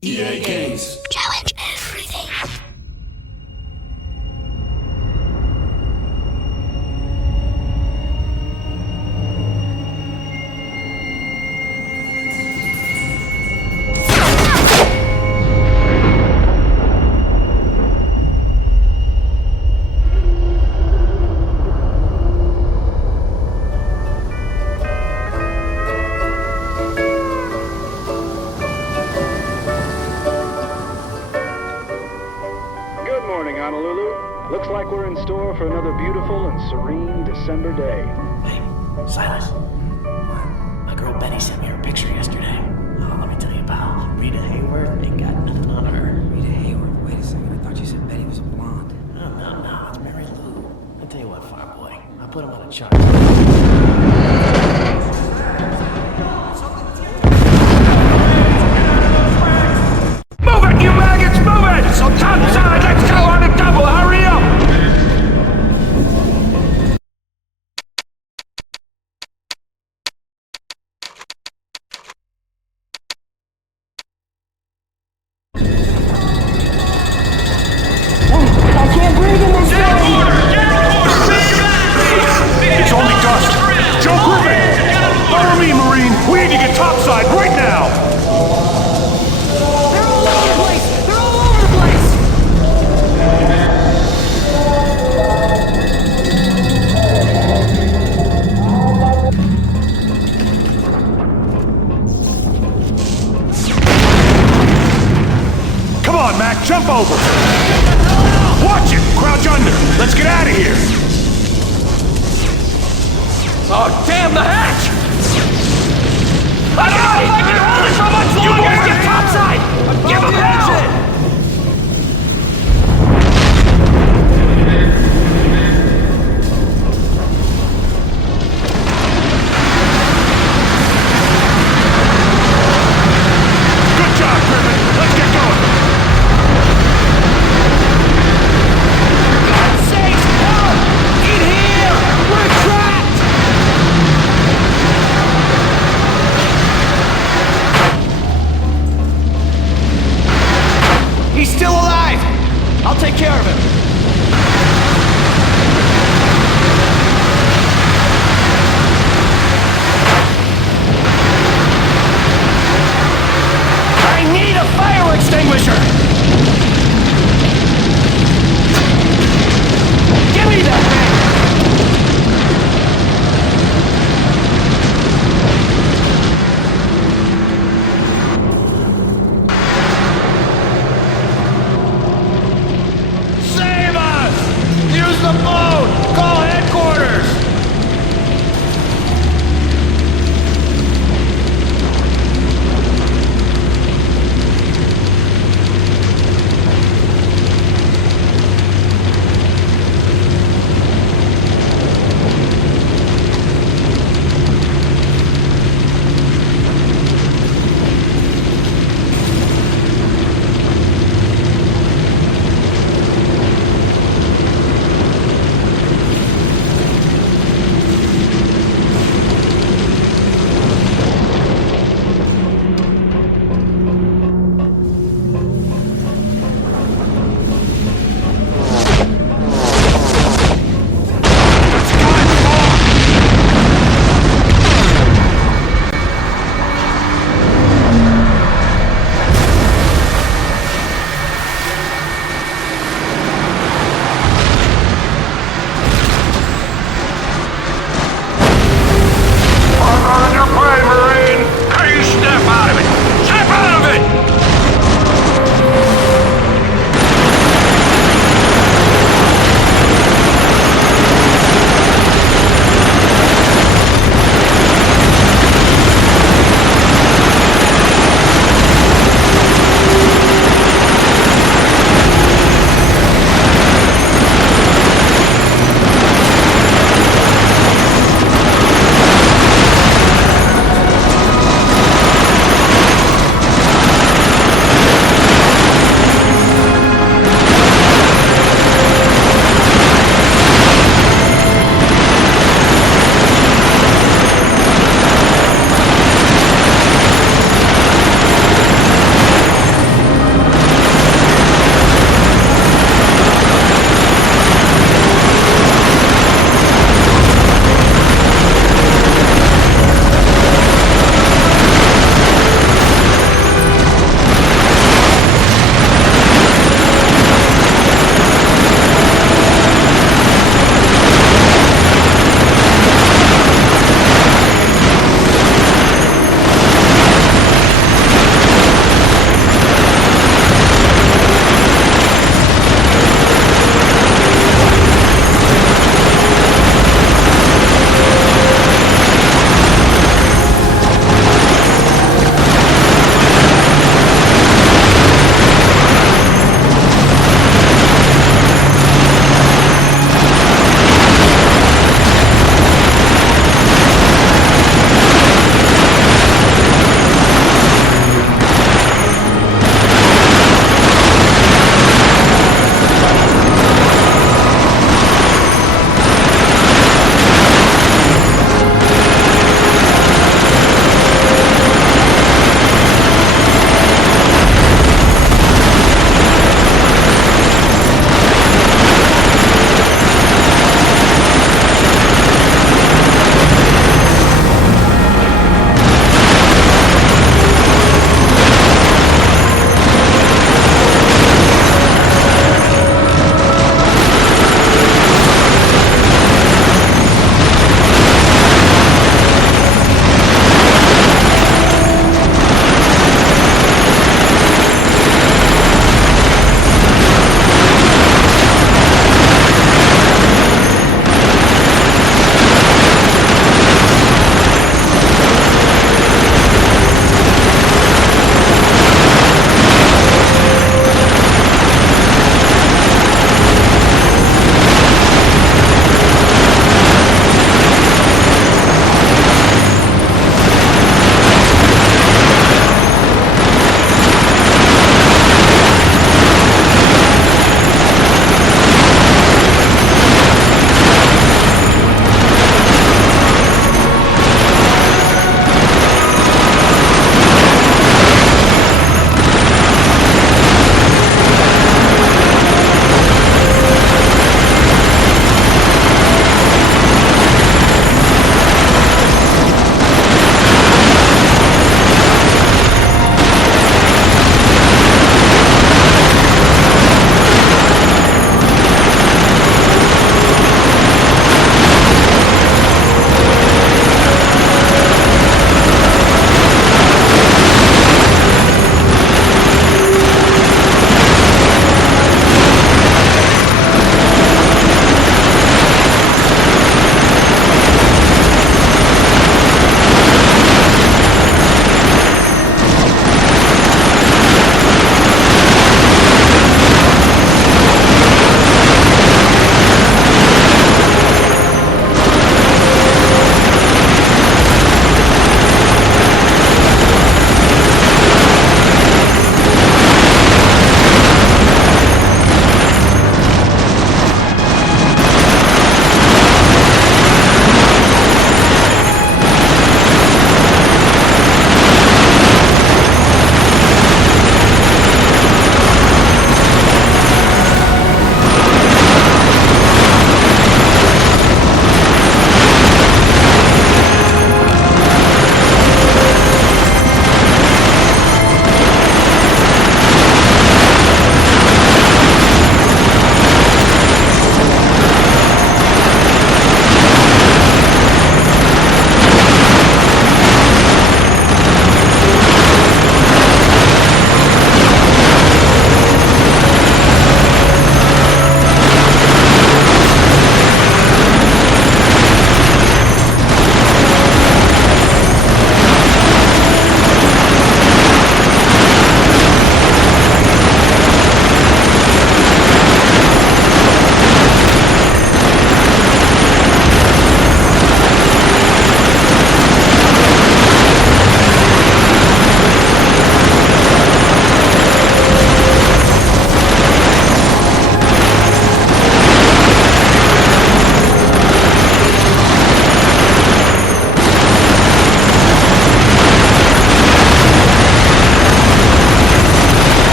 EA Games. Challenge everything. Looks like we're in store for another beautiful and serene December day. Hey, Silas. My girl Betty sent me her picture yesterday. Oh, let me tell you about Rita Hayworth. Ain't got nothing on her. Rita Hayworth? Wait a second. I thought you said Betty was a blonde. No. It's Mary Lou. I'll tell you what, farm boy. I'll put him on a chart. Move it, you maggots! Move it! So topside, let's go on a double! Hurry up! I can't breathe in this thing! It's only dust! Joe Griffin! Follow me, Marine! We need to get topside right now! They're all over the place! They're all over the place! Come on, Mac, jump over! Watch it! Crouch under! Let's get out of here! Oh, damn the hatch! I don't know if I can hold it for much longer! You guys get topside! Give him hell! Good job, Griffin! Let's get going! God's sakes, help! Get here! We're trapped! He's still alive! I'll take care of him. I need a fire extinguisher! Give me that thing!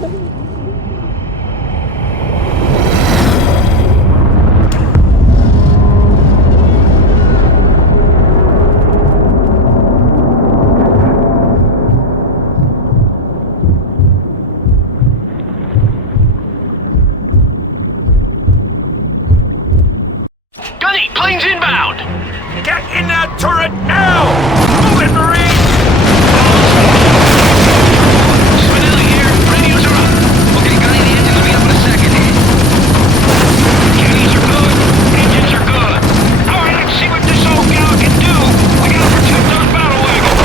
Gunny, planes inbound! Get in that turret now! Move it, Marine! Spinelli here. Radios are up. Okay, Gunny, the engines will be up in a second. Candies are good. Engines are good. All right, let's see what this old gal can do. We gotta protect those battle wagons.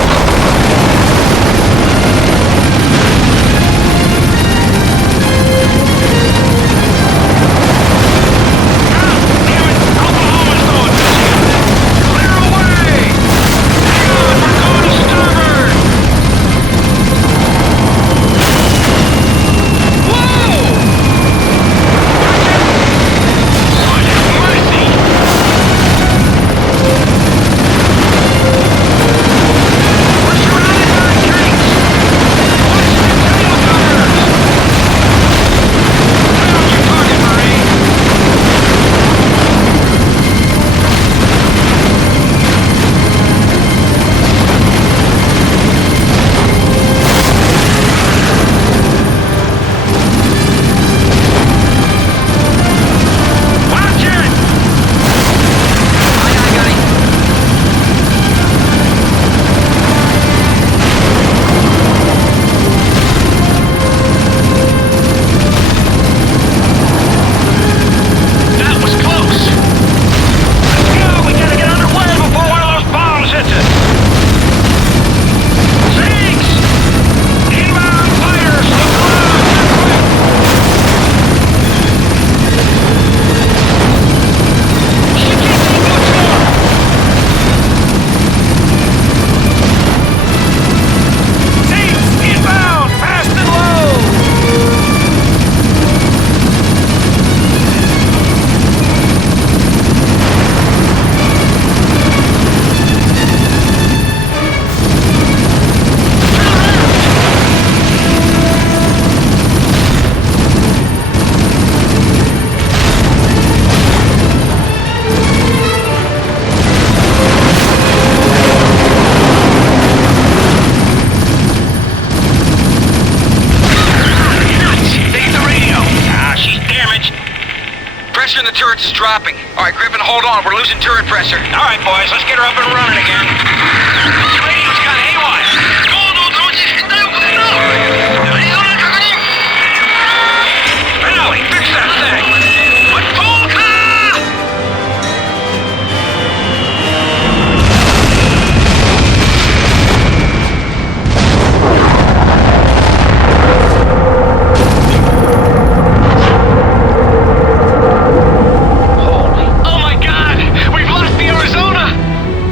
Pressure in the turrets is dropping. All right, Griffin, hold on. We're losing turret pressure. All right, boys, let's get her up and running again. The radio's got haywire. Valley, fix that thing.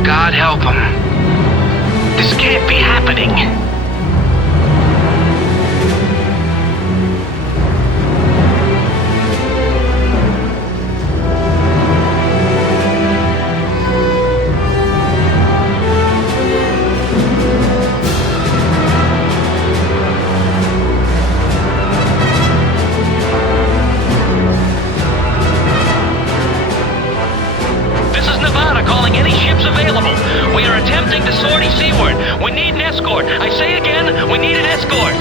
God help him. This can't be happening. This is Nevada calling any ships available. We are attempting to sortie seaward. We need an escort. I say again, we need an escort.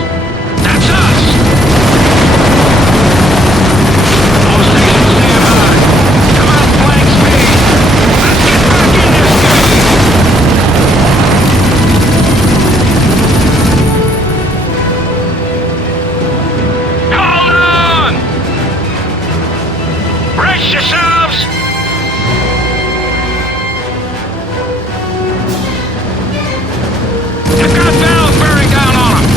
That's us! All stations stand by. Come out flank speed. Let's get back in this thing! Hold on! Brace yourselves! They've got valves bearing down on them!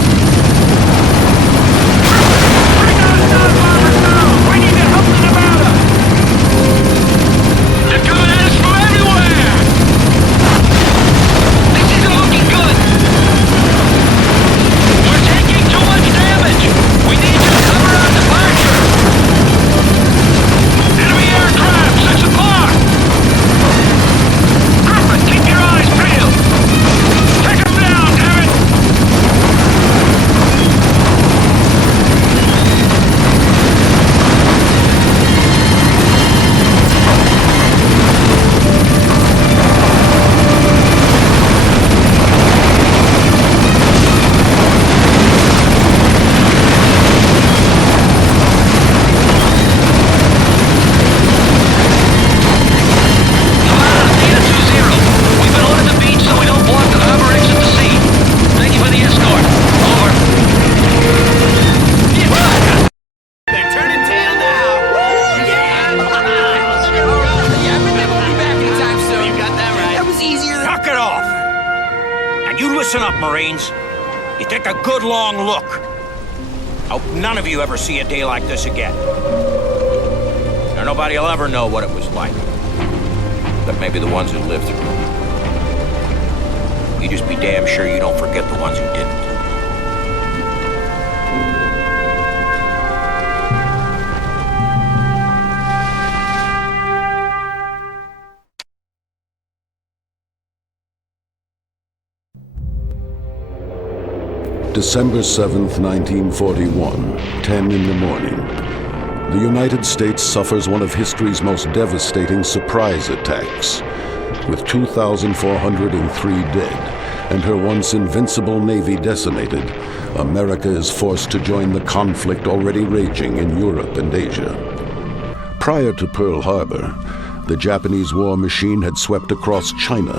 You take a good long look. I hope none of you ever see a day like this again. Now, nobody will ever know what it was like. But maybe the ones who lived through it. You just be damn sure you don't forget the ones who didn't. December 7th, 1941, 10 in the morning. The United States suffers one of history's most devastating surprise attacks. With 2,403 dead and her once invincible navy decimated, America is forced to join the conflict already raging in Europe and Asia. Prior to Pearl Harbor, the Japanese war machine had swept across China,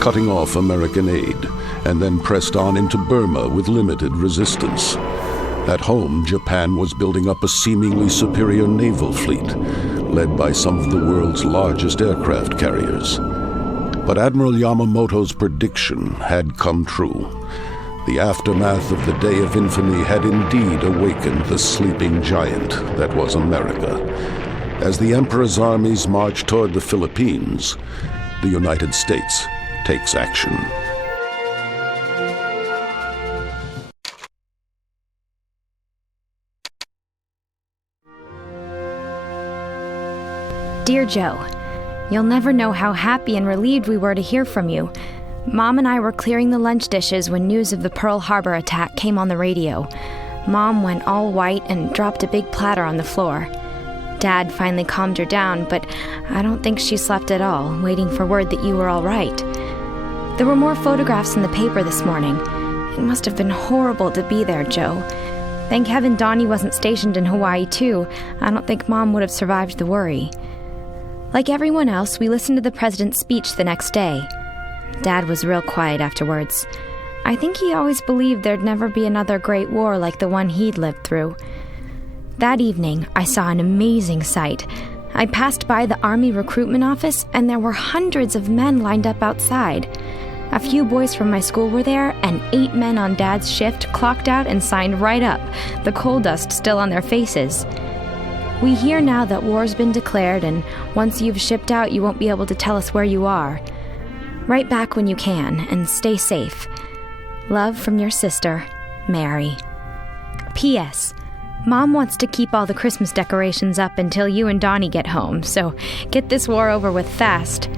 cutting off American aid, and then pressed on into Burma with limited resistance. At home, Japan was building up a seemingly superior naval fleet, led by some of the world's largest aircraft carriers. But Admiral Yamamoto's prediction had come true. The aftermath of the Day of Infamy had indeed awakened the sleeping giant that was America. As the Emperor's armies march toward the Philippines, the United States takes action. Dear Joe, you'll never know how happy and relieved we were to hear from you. Mom and I were clearing the lunch dishes when news of the Pearl Harbor attack came on the radio. Mom went all white and dropped a big platter on the floor. Dad finally calmed her down, but I don't think she slept at all, waiting for word that you were all right. There were more photographs in the paper this morning. It must have been horrible to be there, Joe. Thank heaven Donnie wasn't stationed in Hawaii, too. I don't think Mom would have survived the worry. Like everyone else, we listened to the president's speech the next day. Dad was real quiet afterwards. I think he always believed there'd never be another great war like the one he'd lived through. That evening, I saw an amazing sight. I passed by the Army recruitment office, and there were hundreds of men lined up outside. A few boys from my school were there, and 8 men on Dad's shift clocked out and signed right up, the coal dust still on their faces. We hear now that war's been declared, and once you've shipped out, you won't be able to tell us where you are. Write back when you can, and stay safe. Love from your sister, Mary. P.S. Mom wants to keep all the Christmas decorations up until you and Donnie get home, so get this war over with fast.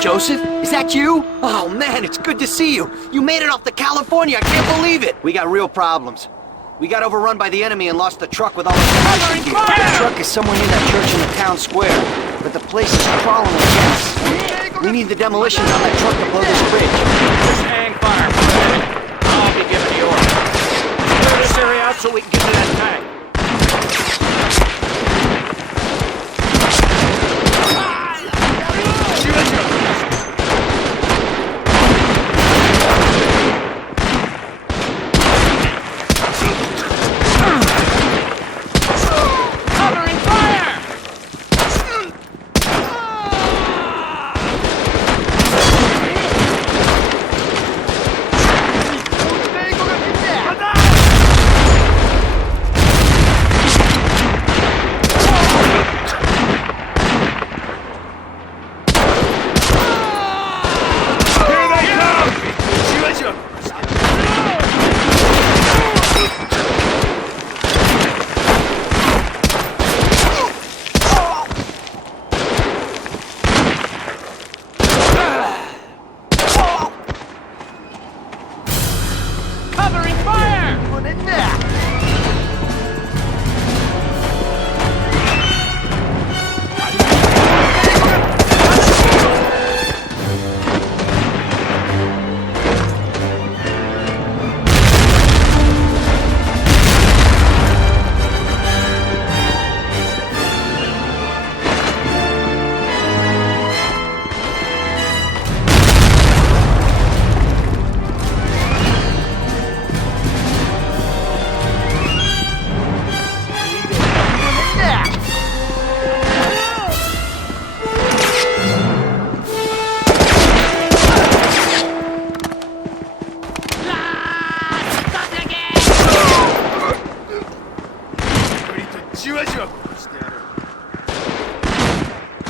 Joseph, is that you? Oh man, it's good to see you. You made it off to California, I can't believe it. We got real problems. We got overrun by the enemy and lost the truck with all the supplies. The truck is somewhere near that church in the town square, but the place is crawling with gas. We need the demolitions on that truck to blow this bridge. Just hang fire for a minute. I'll be giving you orders. Clear this area out so we can get to that tank.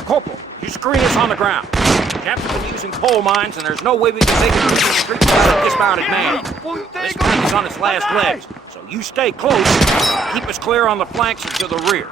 Corporal, you screen us on the ground. Chaps have been using pole mines, and there's no way we can take it through the street without a dismounted man. This tank is on its last legs, so you stay close. Keep us clear on the flanks and to the rear.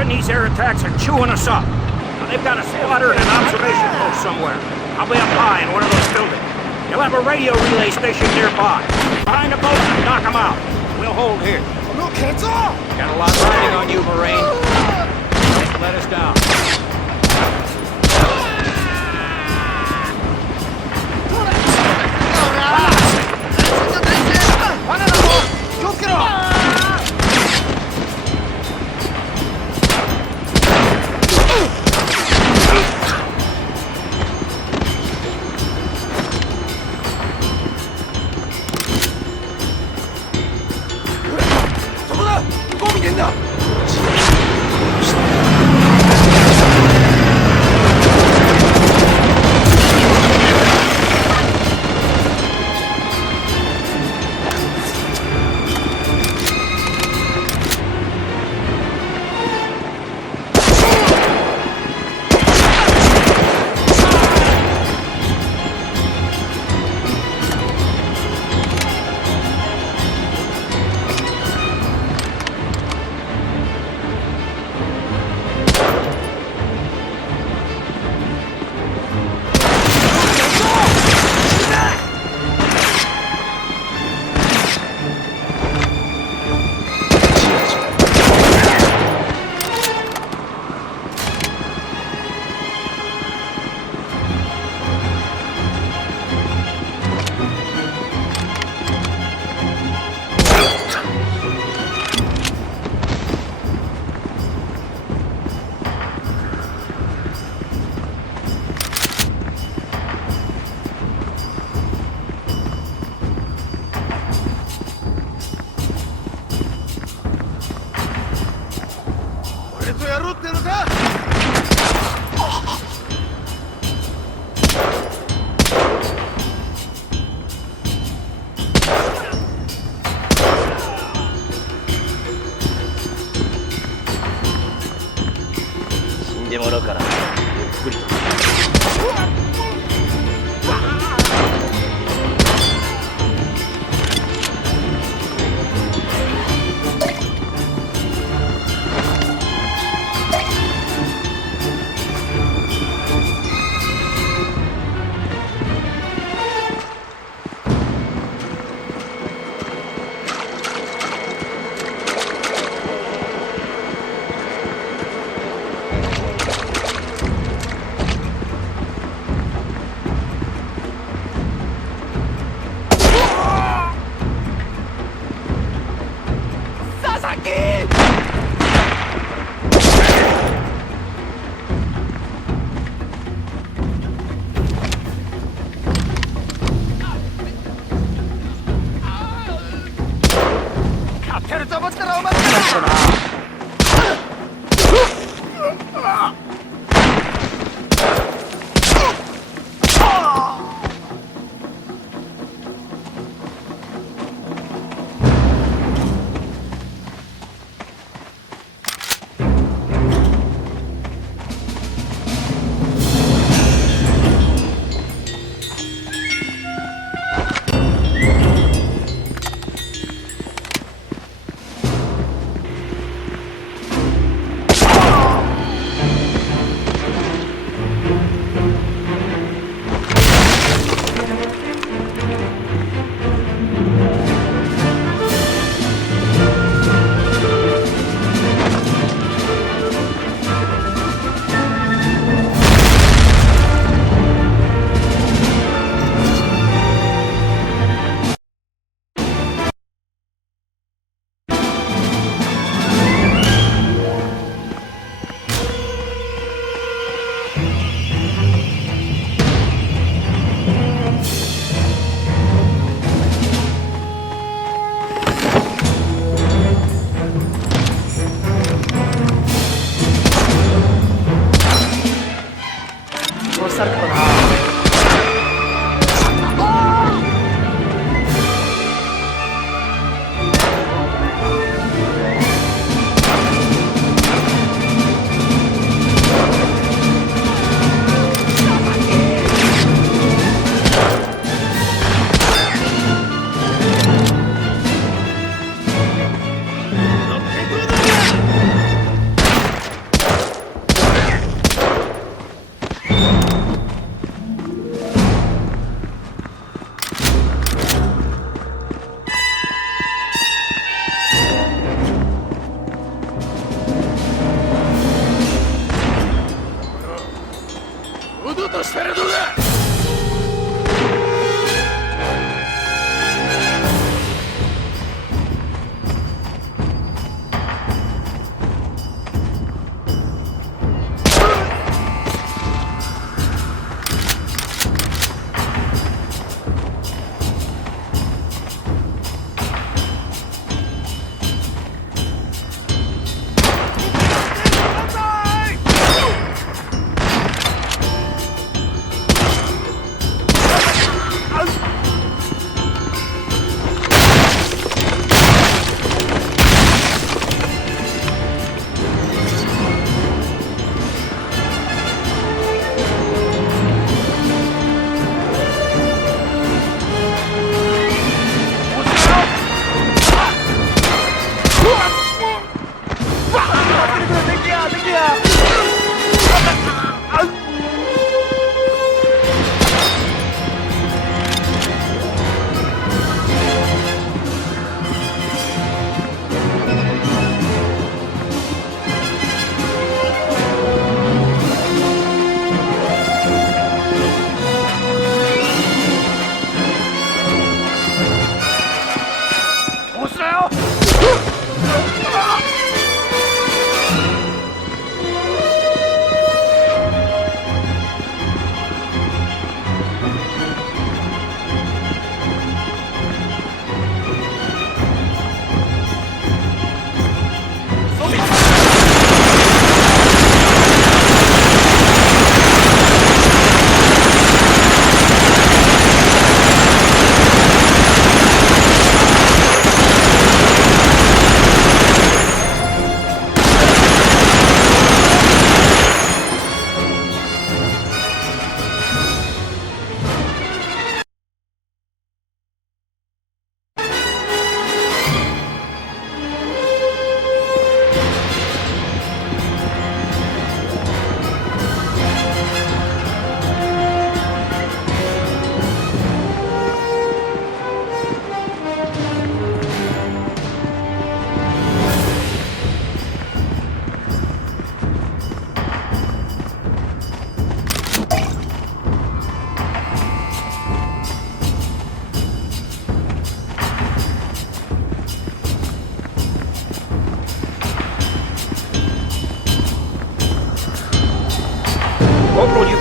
These air attacks are chewing us up. Now, they've got a spotter and an observation post somewhere. I'll be up high in one of those buildings. You'll have a radio relay station nearby. Find the boat and knock them out. We'll hold here. Got a lot riding on you, Marine. Don't let us down. てもらうからゆっくりと。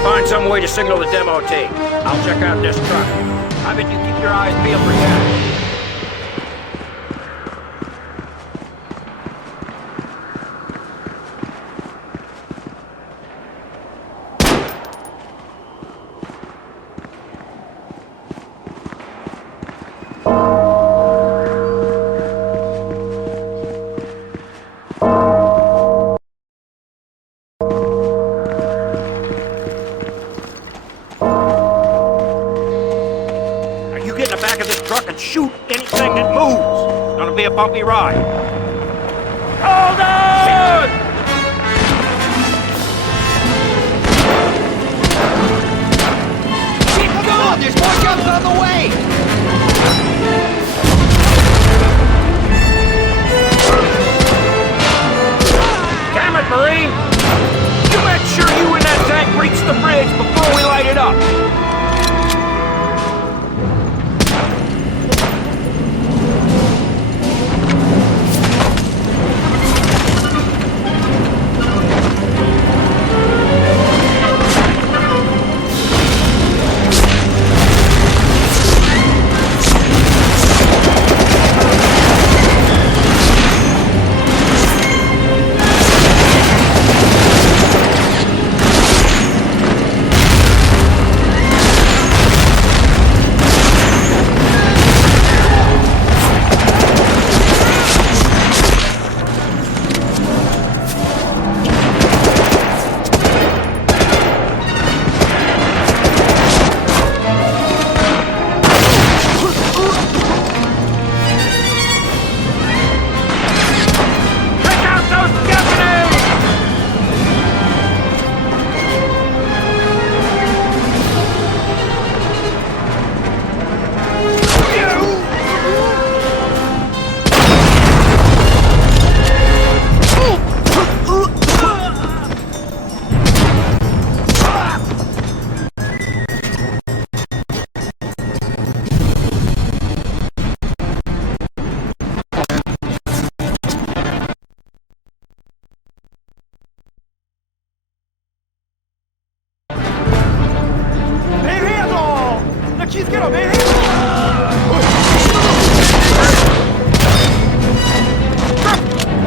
Find some way to signal the demo team. I'll check out this truck. I bet you keep your eyes peeled for Cat. Shoot anything that moves. Gonna be a bumpy ride. Hold on! Keep going! There's more jumps on the way! Damn it, Marine! You make sure you and that tank reach the bridge before we light it up.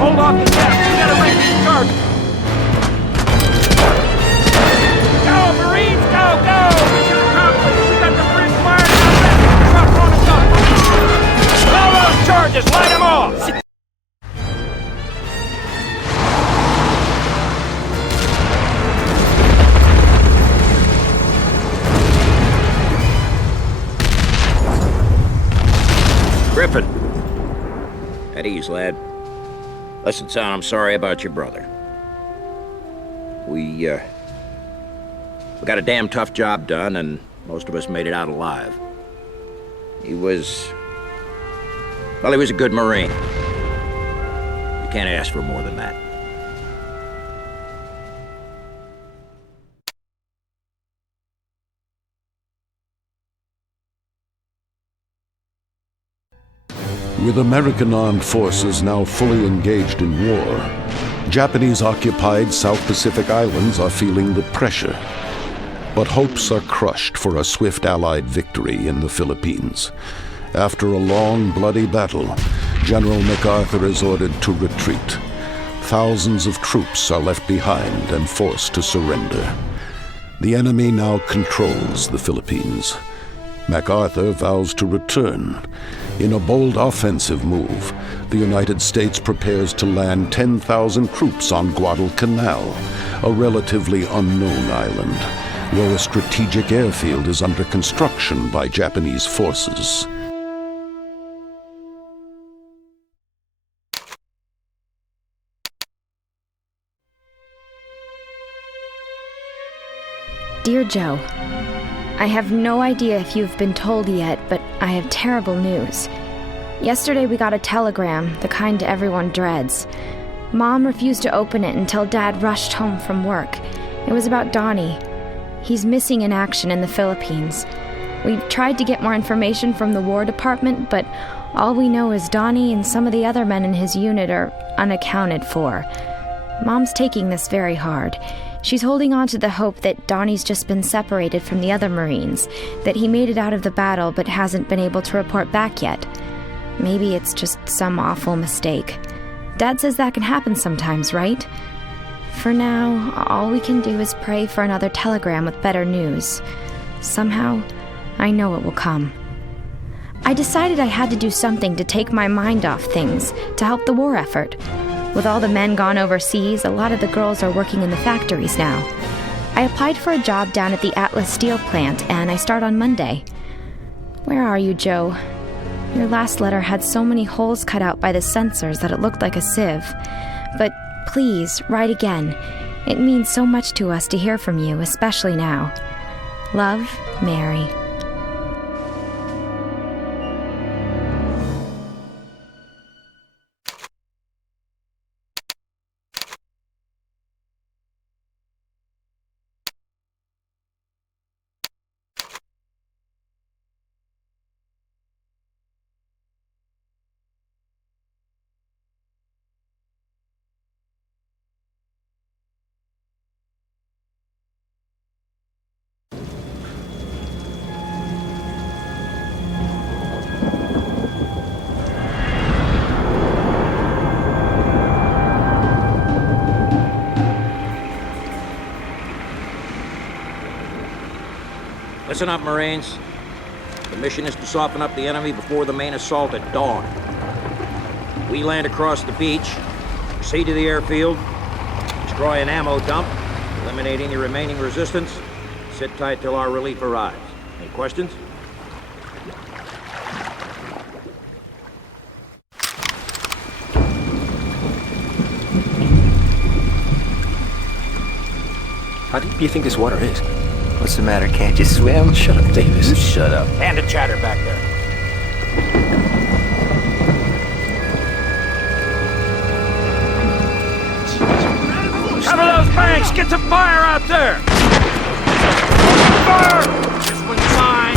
Hold off the gas. We gotta make these targets. Go, Marines, go, go! Mission accomplished. We got the bridge fired and the truck on the gun. All those charges, light them off! Griffin. At ease, lad. Listen, son, I'm sorry about your brother. We got a damn tough job done, and most of us made it out alive. He was a good Marine. You can't ask for more than that. With American armed forces now fully engaged in war, Japanese-occupied South Pacific Islands are feeling the pressure. But hopes are crushed for a swift Allied victory in the Philippines. After a long, bloody battle, General MacArthur is ordered to retreat. Thousands of troops are left behind and forced to surrender. The enemy now controls the Philippines. MacArthur vows to return. In a bold offensive move, the United States prepares to land 10,000 troops on Guadalcanal, a relatively unknown island, where a strategic airfield is under construction by Japanese forces. Dear Joe, I have no idea if you've been told yet, but I have terrible news. Yesterday we got a telegram, the kind everyone dreads. Mom refused to open it until Dad rushed home from work. It was about Donnie. He's missing in action in the Philippines. We tried to get more information from the War Department, but all we know is Donnie and some of the other men in his unit are unaccounted for. Mom's taking this very hard. She's holding on to the hope that Donnie's just been separated from the other Marines, that he made it out of the battle but hasn't been able to report back yet. Maybe it's just some awful mistake. Dad says that can happen sometimes, right? For now, all we can do is pray for another telegram with better news. Somehow, I know it will come. I decided I had to do something to take my mind off things, to help the war effort. With all the men gone overseas, a lot of the girls are working in the factories now. I applied for a job down at the Atlas Steel plant, and I start on Monday. Where are you, Joe? Your last letter had so many holes cut out by the censors that it looked like a sieve. But please, write again. It means so much to us to hear from you, especially now. Love, Mary. Listen up, Marines. The mission is to soften up the enemy before the main assault at dawn. We land across the beach, proceed to the airfield, destroy an ammo dump, eliminate any remaining resistance, sit tight till our relief arrives. Any questions? How deep do you think this water is? What's the matter? Can't you swim? Shut up, Davis. You shut up. Hand the chatter back there. Cover those banks! Get some fire out there! Fire! This one's mine!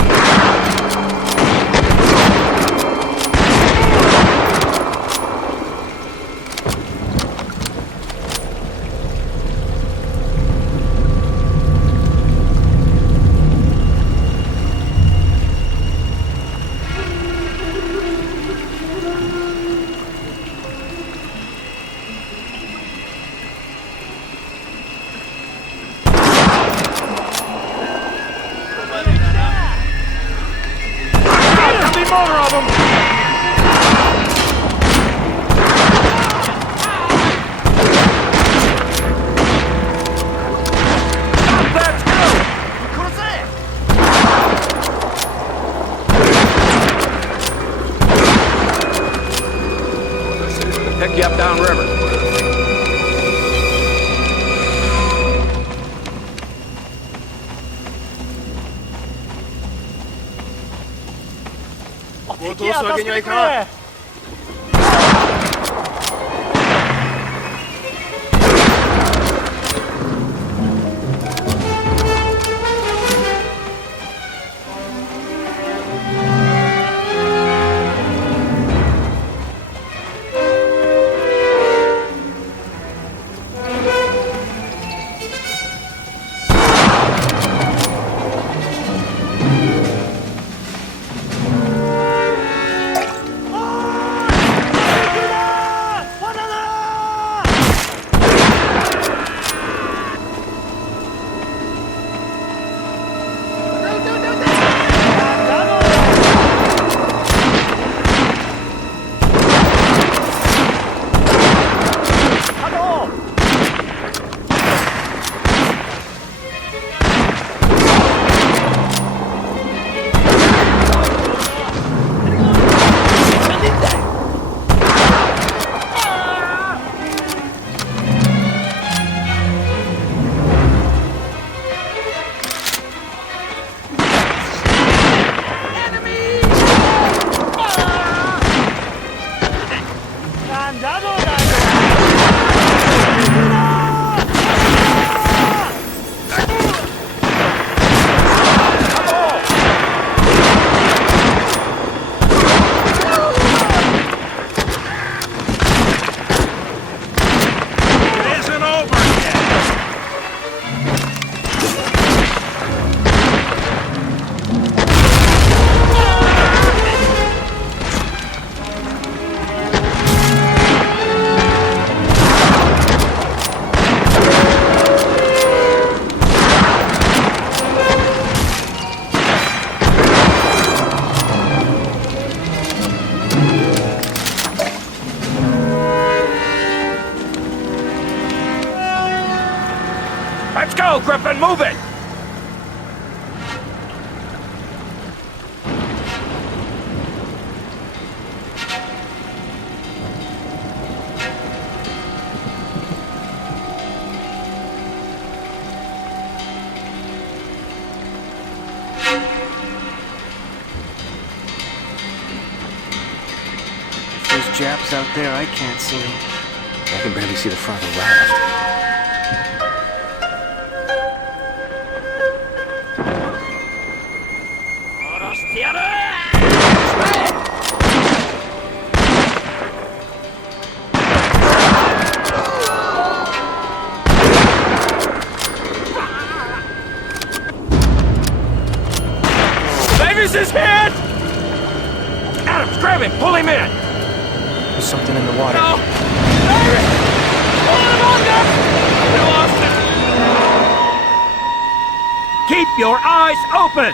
Pick you up downriver. go, Griffin! Move it! There's Japs out there, I can't see them. I can barely see the front of the raft. Davis is hit! Adams, grab him! Pull him in! There's something in the water. No! Davis! Pull him on there! We lost it! Keep your eyes open!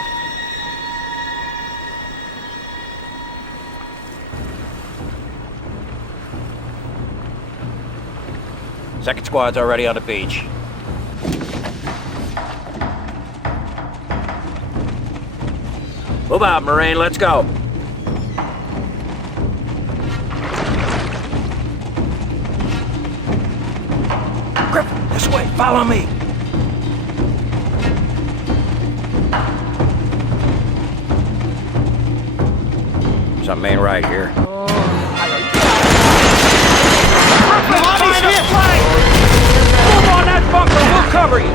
Second squad's already on the beach. Move out, Marine. Let's go. Griffin, this way. Follow me. Something ain't right here. Move on that bunker. We'll cover you.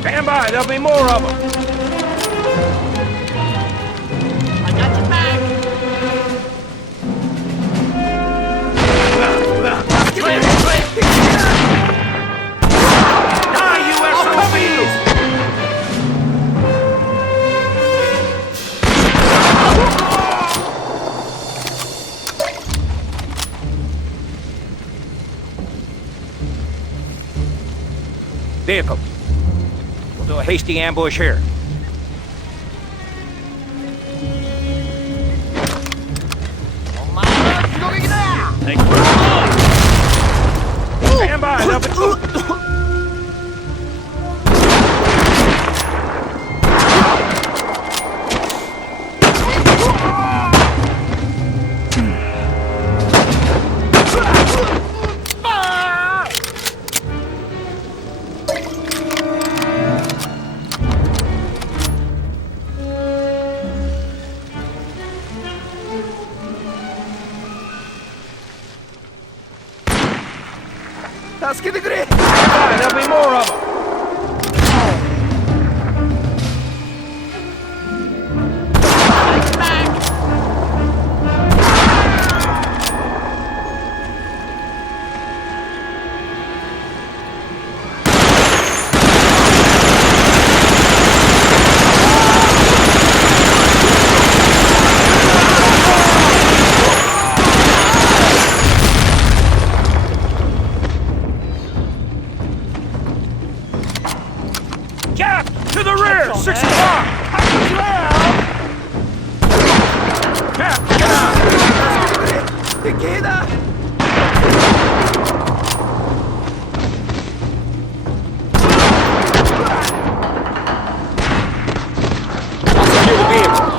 Stand by, there'll be more of them. I got your back. Die, you SOBs! Vehicles. We'll do a hasty ambush here. Take one. Stand by, they'll be... There'll be more of them. Jack, to the rear! 6 o'clock! Jack, get out! I'll secure the vehicle.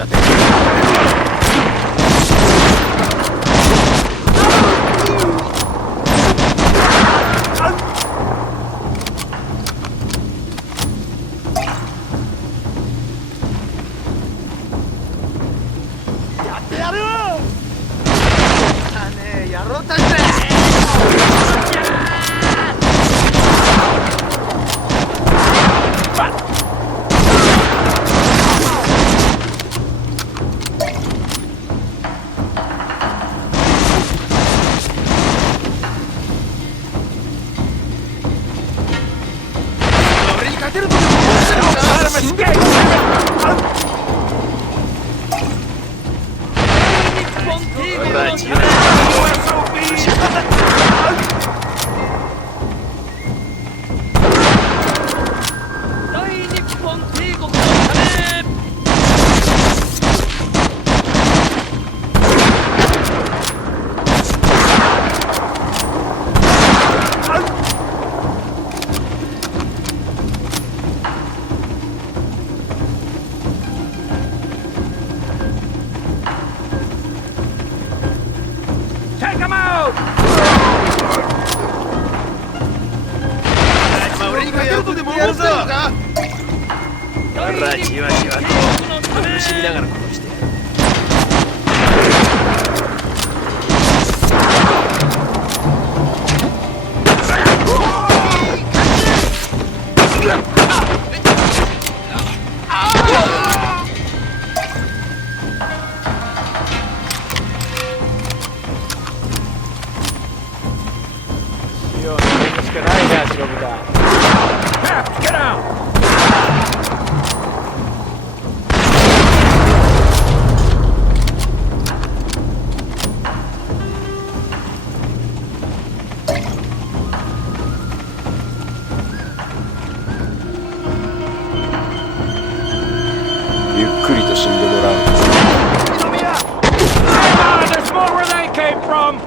Get out! There's more where they came from!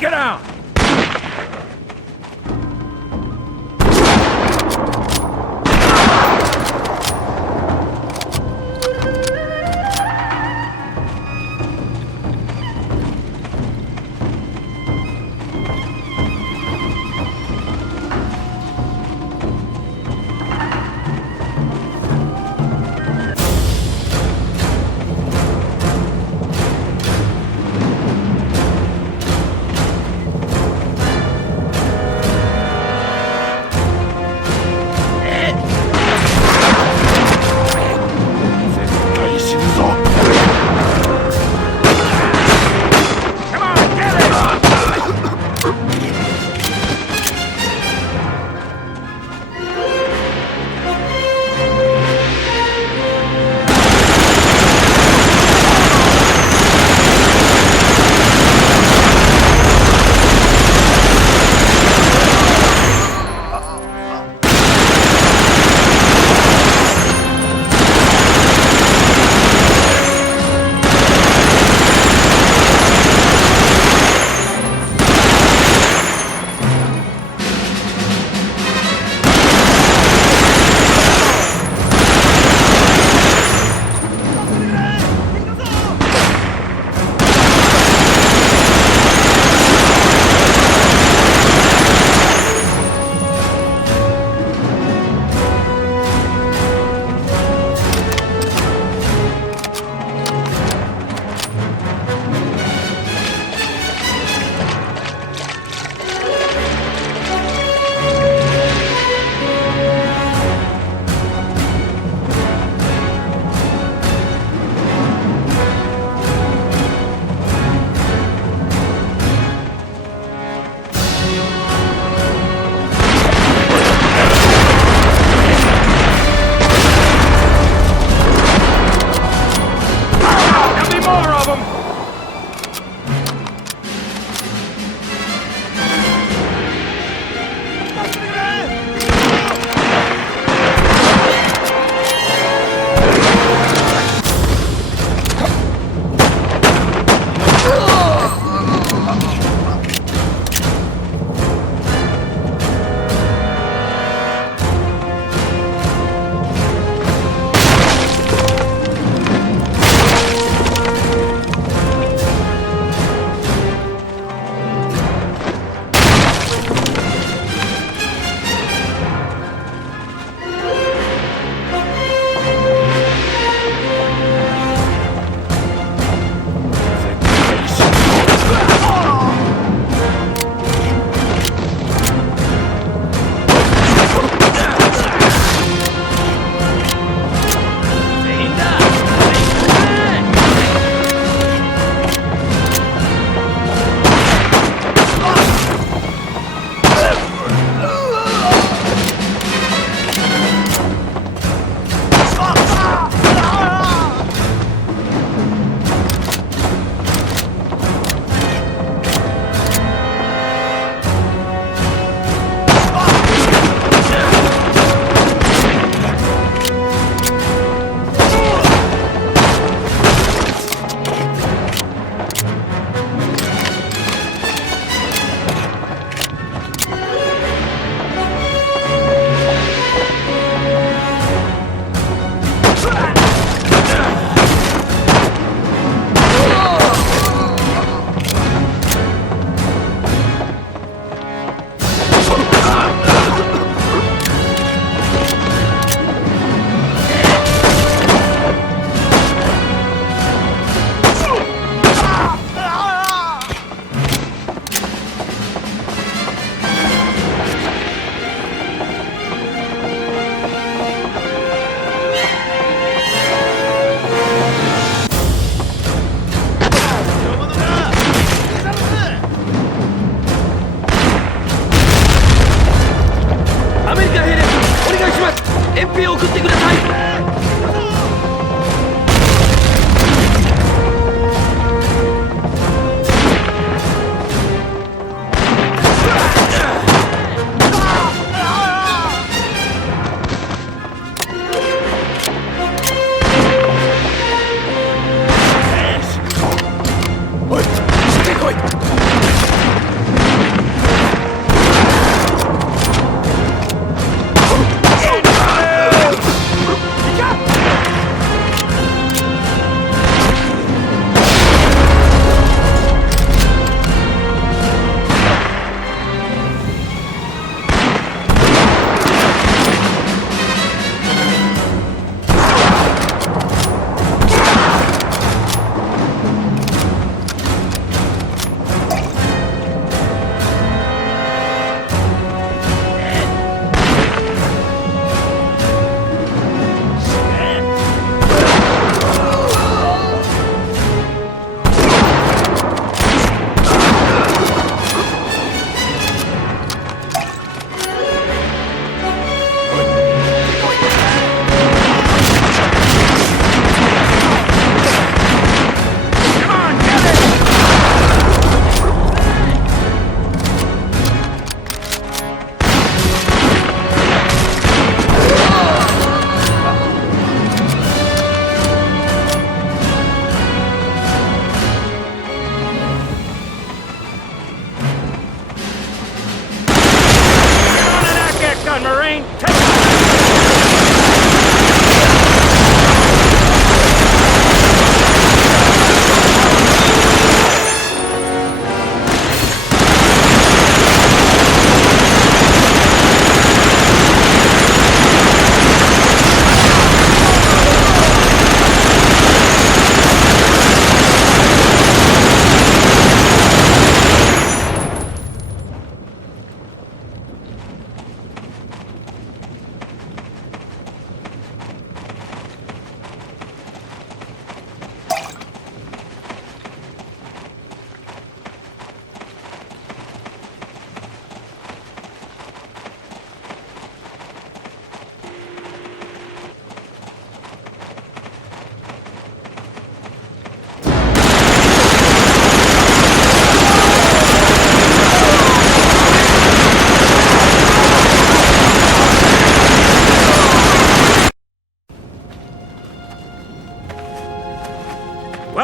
Get out!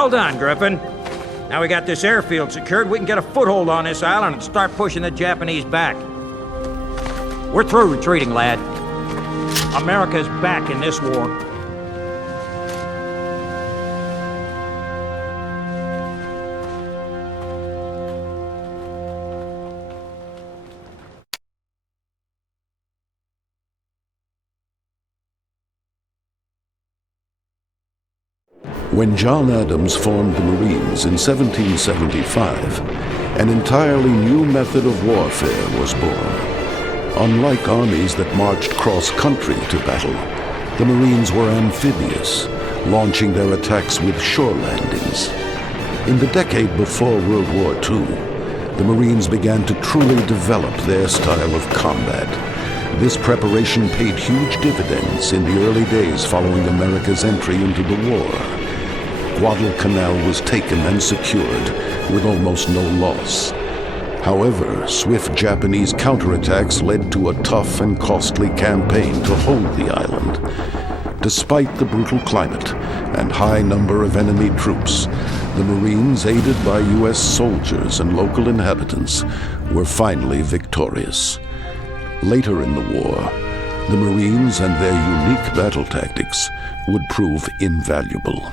Well done, Griffin. Now we got this airfield secured, we can get a foothold on this island and start pushing the Japanese back. We're through retreating, lad. America's back in this war. When John Adams formed the Marines in 1775, an entirely new method of warfare was born. Unlike armies that marched cross-country to battle, the Marines were amphibious, launching their attacks with shore landings. In the decade before World War II, the Marines began to truly develop their style of combat. This preparation paid huge dividends in the early days following America's entry into the war. Guadalcanal was taken and secured with almost no loss. However, swift Japanese counterattacks led to a tough and costly campaign to hold the island. Despite the brutal climate and high number of enemy troops, the Marines, aided by U.S. soldiers and local inhabitants, were finally victorious. Later in the war, the Marines and their unique battle tactics would prove invaluable.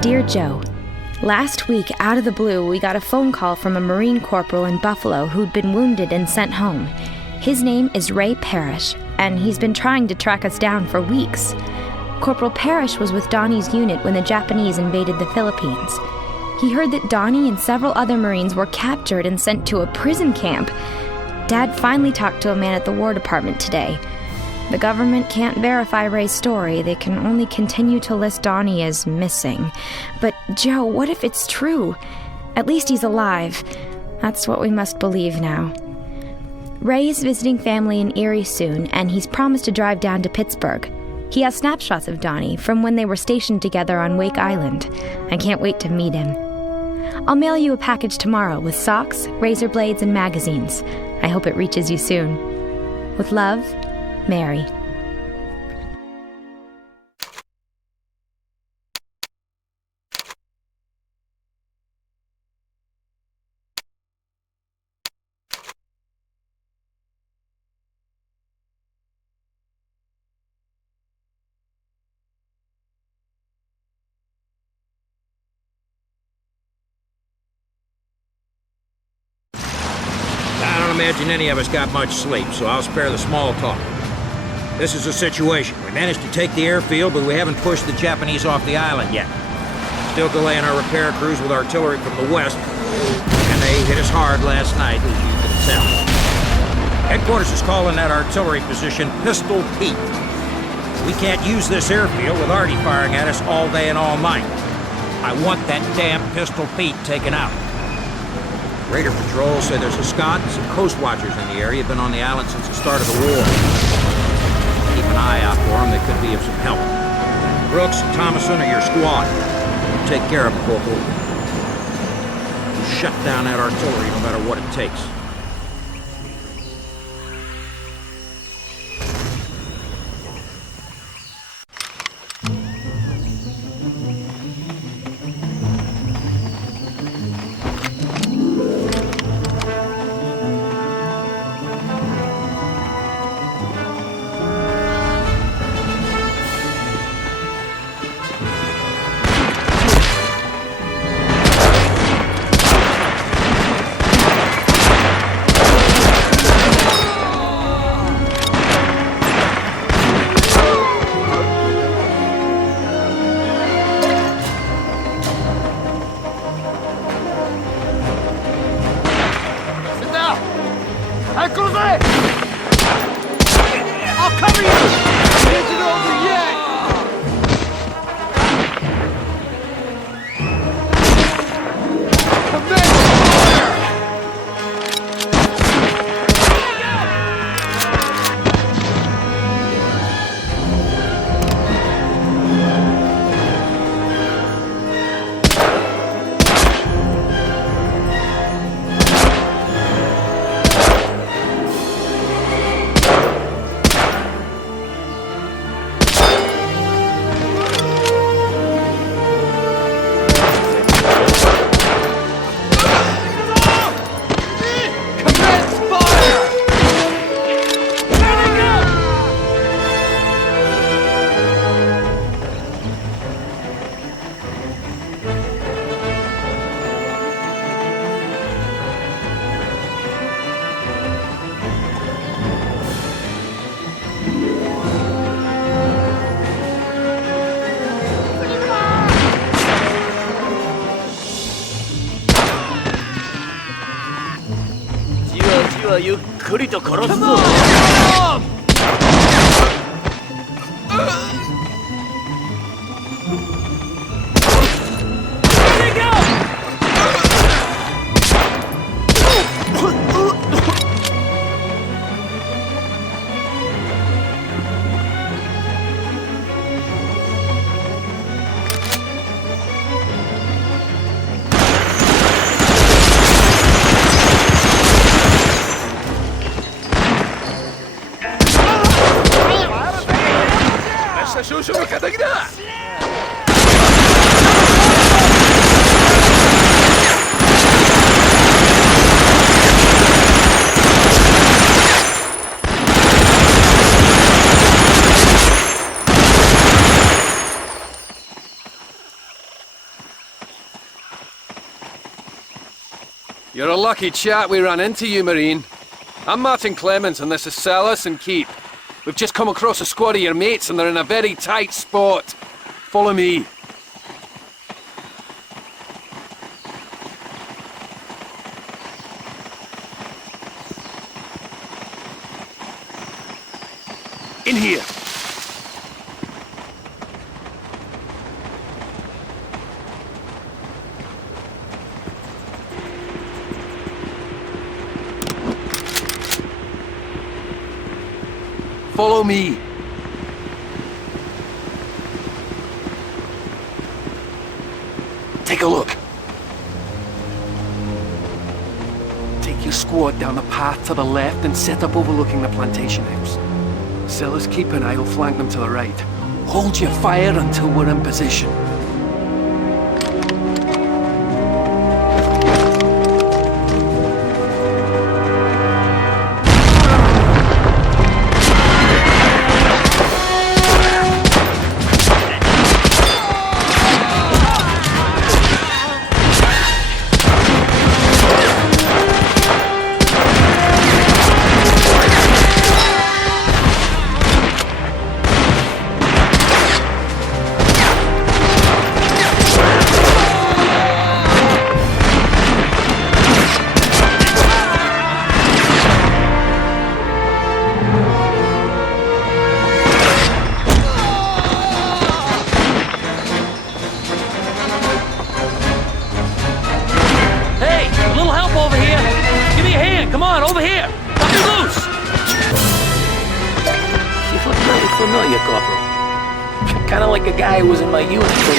Dear Joe, last week, out of the blue, we got a phone call from a Marine corporal in Buffalo who'd been wounded and sent home. His name is Ray Parrish, and he's been trying to track us down for weeks. Corporal Parrish was with Donnie's unit when the Japanese invaded the Philippines. He heard that Donnie and several other Marines were captured and sent to a prison camp. Dad finally talked to a man at the War Department today. The government can't verify Ray's story. They can only continue to list Donnie as missing. But, Joe, what if it's true? At least he's alive. That's what we must believe now. Ray is visiting family in Erie soon, and he's promised to drive down to Pittsburgh. He has snapshots of Donnie from when they were stationed together on Wake Island. I can't wait to meet him. I'll mail you a package tomorrow with socks, razor blades, and magazines. I hope it reaches you soon. With love, Mary. I don't imagine any of us got much sleep, so I'll spare the small talk. This is the situation. We managed to take the airfield, but we haven't pushed the Japanese off the island yet. Still delaying our repair crews with artillery from the west, and they hit us hard last night, as you can tell. Headquarters is calling that artillery position Pistol Pete. We can't use this airfield with Artie firing at us all day and all night. I want that damn Pistol Pete taken out. Raider patrols say there's a Scot and some coast watchers in the area. Been on the island since the start of the war. Keep an eye out for them. They could be of some help. Brooks and Thomason are your squad. You take care of them, Corporal. You shut down that artillery no matter what it takes. I'll cover you! It isn't over yet! くりと殺すぞ。You're a lucky chap we ran into you, Marine. I'm Martin Clemens, and this is Salas and Keep. We've just come across a squad of your mates, and they're in a very tight spot. Follow me. In here. Follow me. Take a look. Take your squad down the path to the left and set up overlooking the plantation house. Silas, Keep and I will flank them to the right. Hold your fire until we're in position.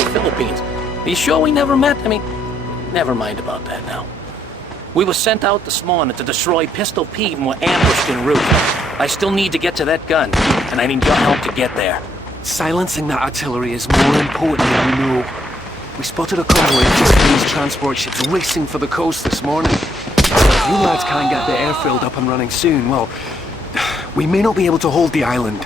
Phillipines. Are you sure we never met? I mean, never mind about that now. We were sent out this morning to destroy Pistol Pete and were ambushed en route. I still need to get to that gun, and I need your help to get there. Silencing that artillery is more important than you know. We spotted a convoy of Japanese transport ships racing for the coast this morning. If you lads can't get the airfield up and running soon, well, we may not be able to hold the island.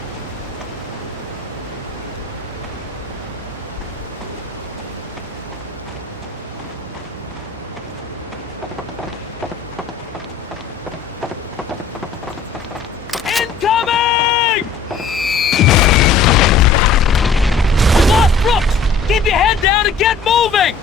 Keep your head down and get moving!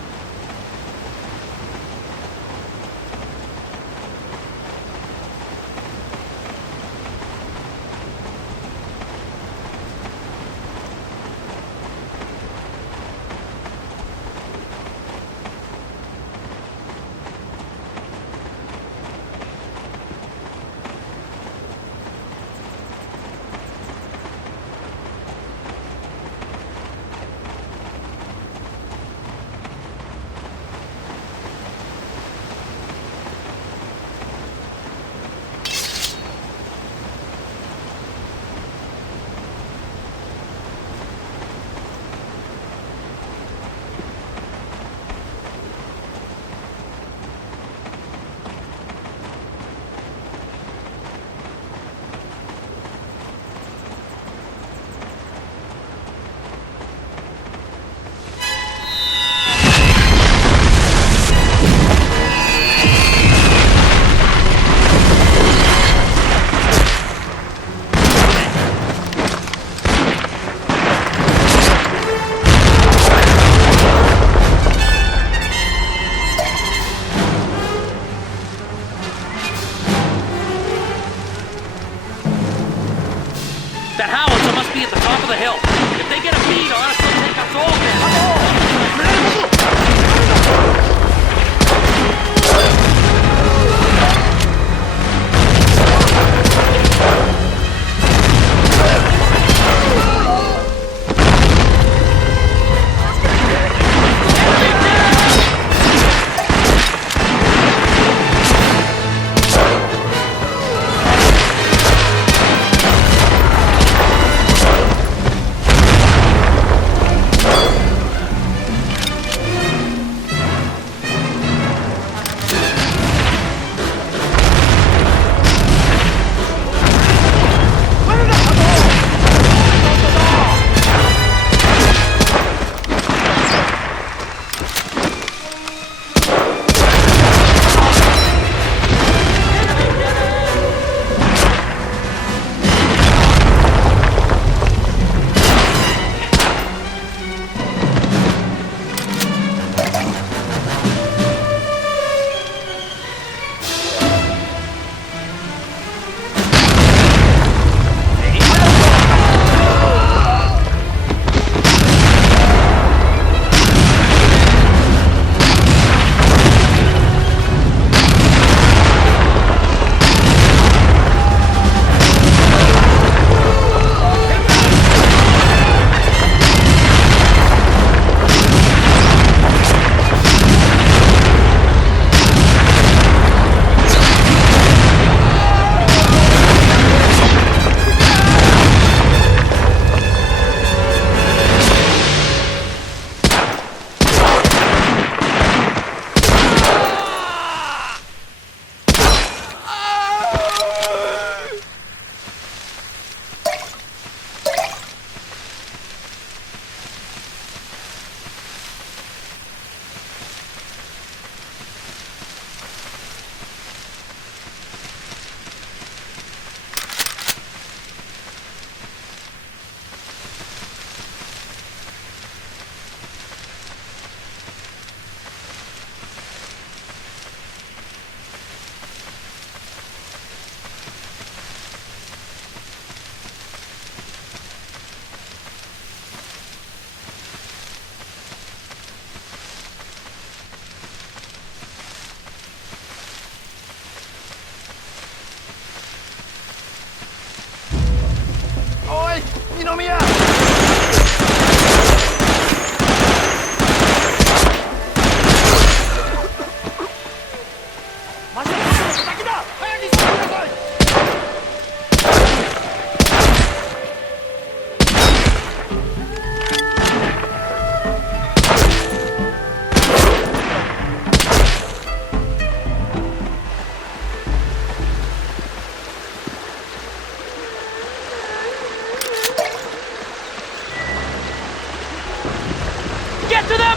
be at the top of the hill. If they get a bead on us, they'll take us all down.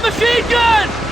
Machine gun!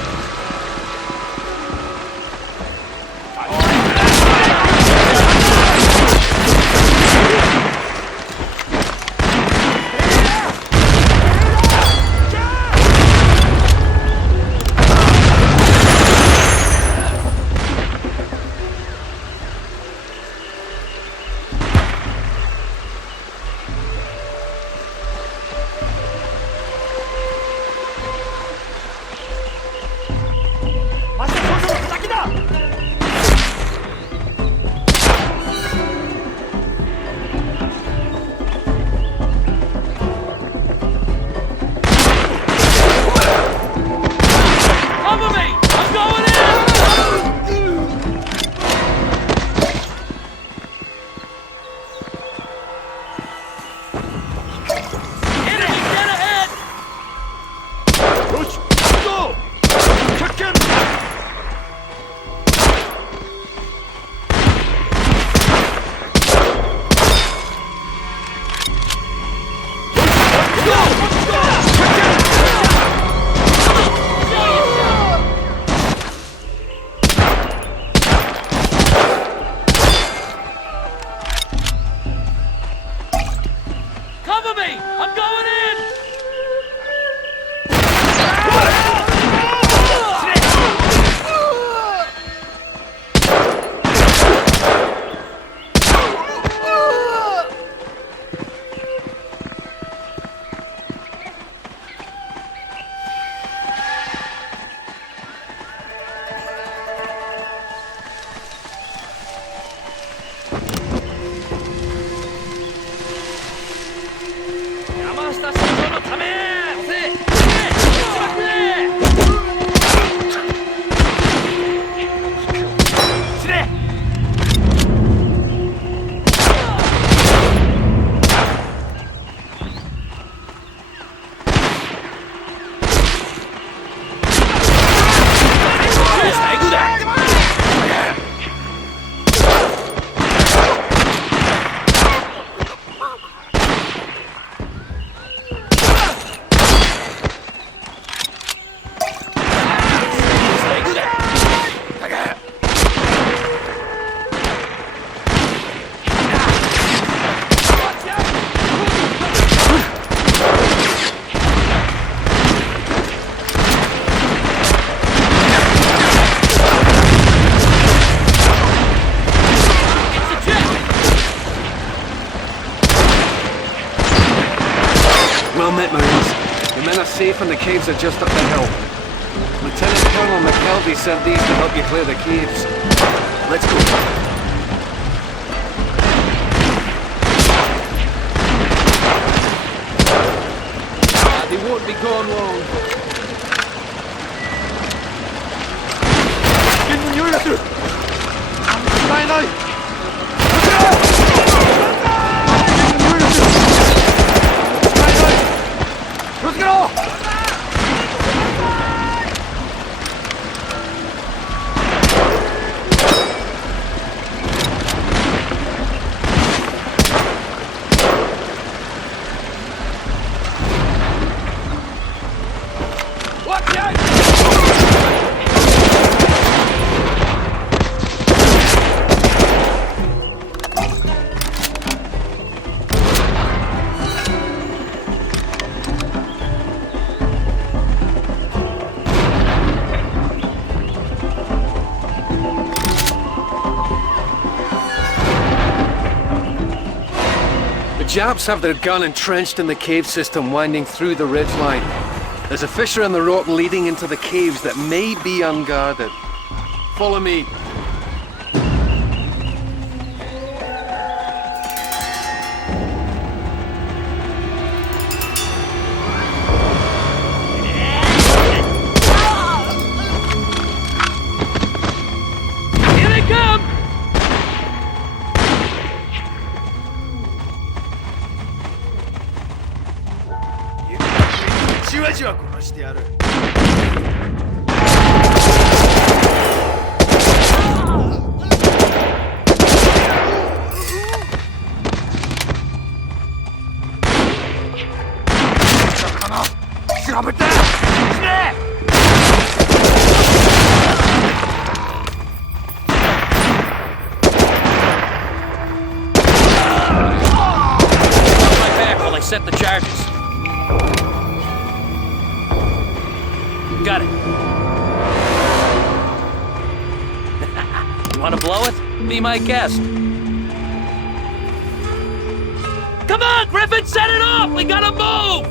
Well met, Marines. The men are safe and the caves are just up the hill. Lieutenant Colonel McKelvey sent these to help you clear the caves. Let's go. They won't be gone long. Japs have their gun entrenched in the cave system winding through the ridgeline. There's a fissure in the rock leading into the caves that may be unguarded. Follow me. Here they come! Set the charges. Got it. You want to blow it? Be my guest. Come on, Griffin, set it off! We gotta move!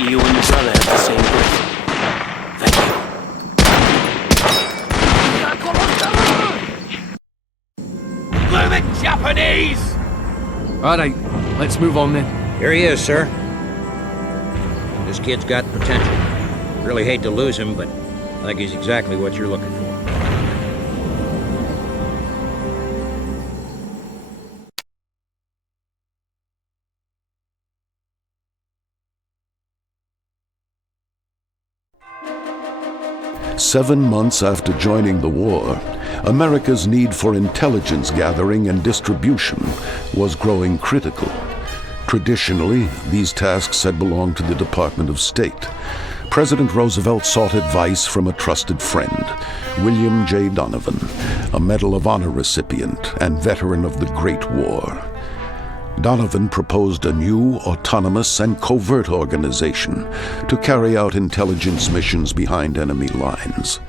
see you and your brother have the same grave. Thank you. Blooming Japanese! Alright, let's move on then. Here he is, sir. This kid's got potential. Really hate to lose him, but I think he's exactly what you're looking for. Seven months after joining the war, America's need for intelligence gathering and distribution was growing critical. Traditionally, these tasks had belonged to the Department of State. President Roosevelt sought advice from a trusted friend, William J. Donovan, a Medal of Honor recipient and veteran of the Great War. Donovan proposed a new, autonomous, and covert organization to carry out intelligence missions behind enemy lines.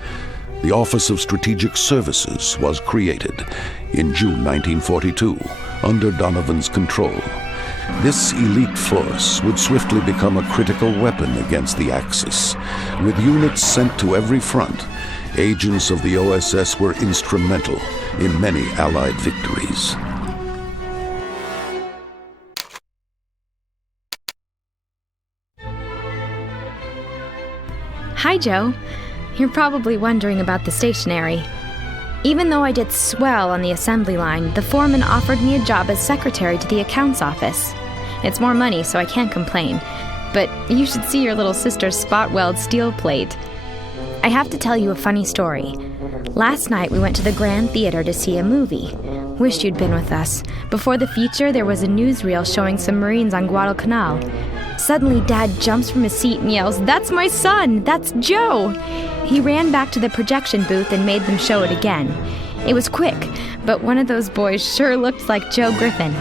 The Office of Strategic Services was created in June 1942 under Donovan's control. This elite force would swiftly become a critical weapon against the Axis. With units sent to every front, agents of the OSS were instrumental in many Allied victories. Hi, Joe. You're probably wondering about the stationery. Even though I did swell on the assembly line, the foreman offered me a job as secretary to the accounts office. It's more money, so I can't complain. But you should see your little sister's spot weld steel plate. I have to tell you a funny story. Last night we went to the Grand Theater to see a movie. Wished you'd been with us. Before the feature, there was a newsreel showing some Marines on Guadalcanal. Suddenly, Dad jumps from his seat and yells, "That's my son! That's Joe!" He ran back to the projection booth and made them show it again. It was quick, but one of those boys sure looked like Joe Griffin.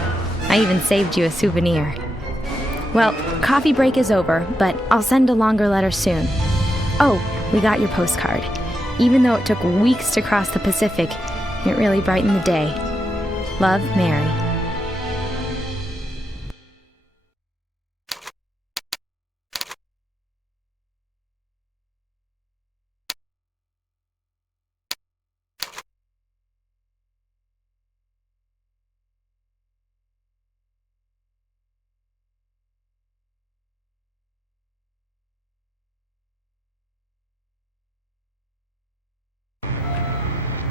I even saved you a souvenir. Well, coffee break is over, but I'll send a longer letter soon. Oh, we got your postcard. Even though it took weeks to cross the Pacific, it really brightened the day. Love, Mary.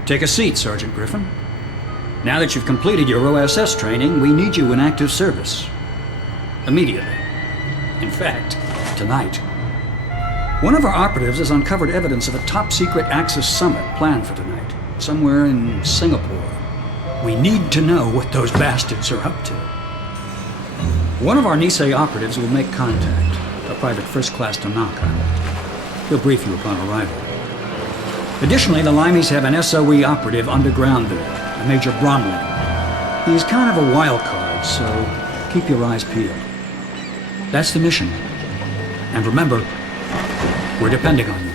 Take a seat, Sergeant Griffin. Now that you've completed your OSS training, we need you in active service. Immediately. In fact, tonight. One of our operatives has uncovered evidence of a top-secret Axis summit planned for tonight, somewhere in Singapore. We need to know what those bastards are up to. One of our Nisei operatives will make contact, a Private First Class Tanaka. He'll brief you upon arrival. Additionally, the Limeys have an SOE operative underground there, a Major Bromley. He's kind of a wild card, so keep your eyes peeled. That's the mission. And remember, we're depending on you.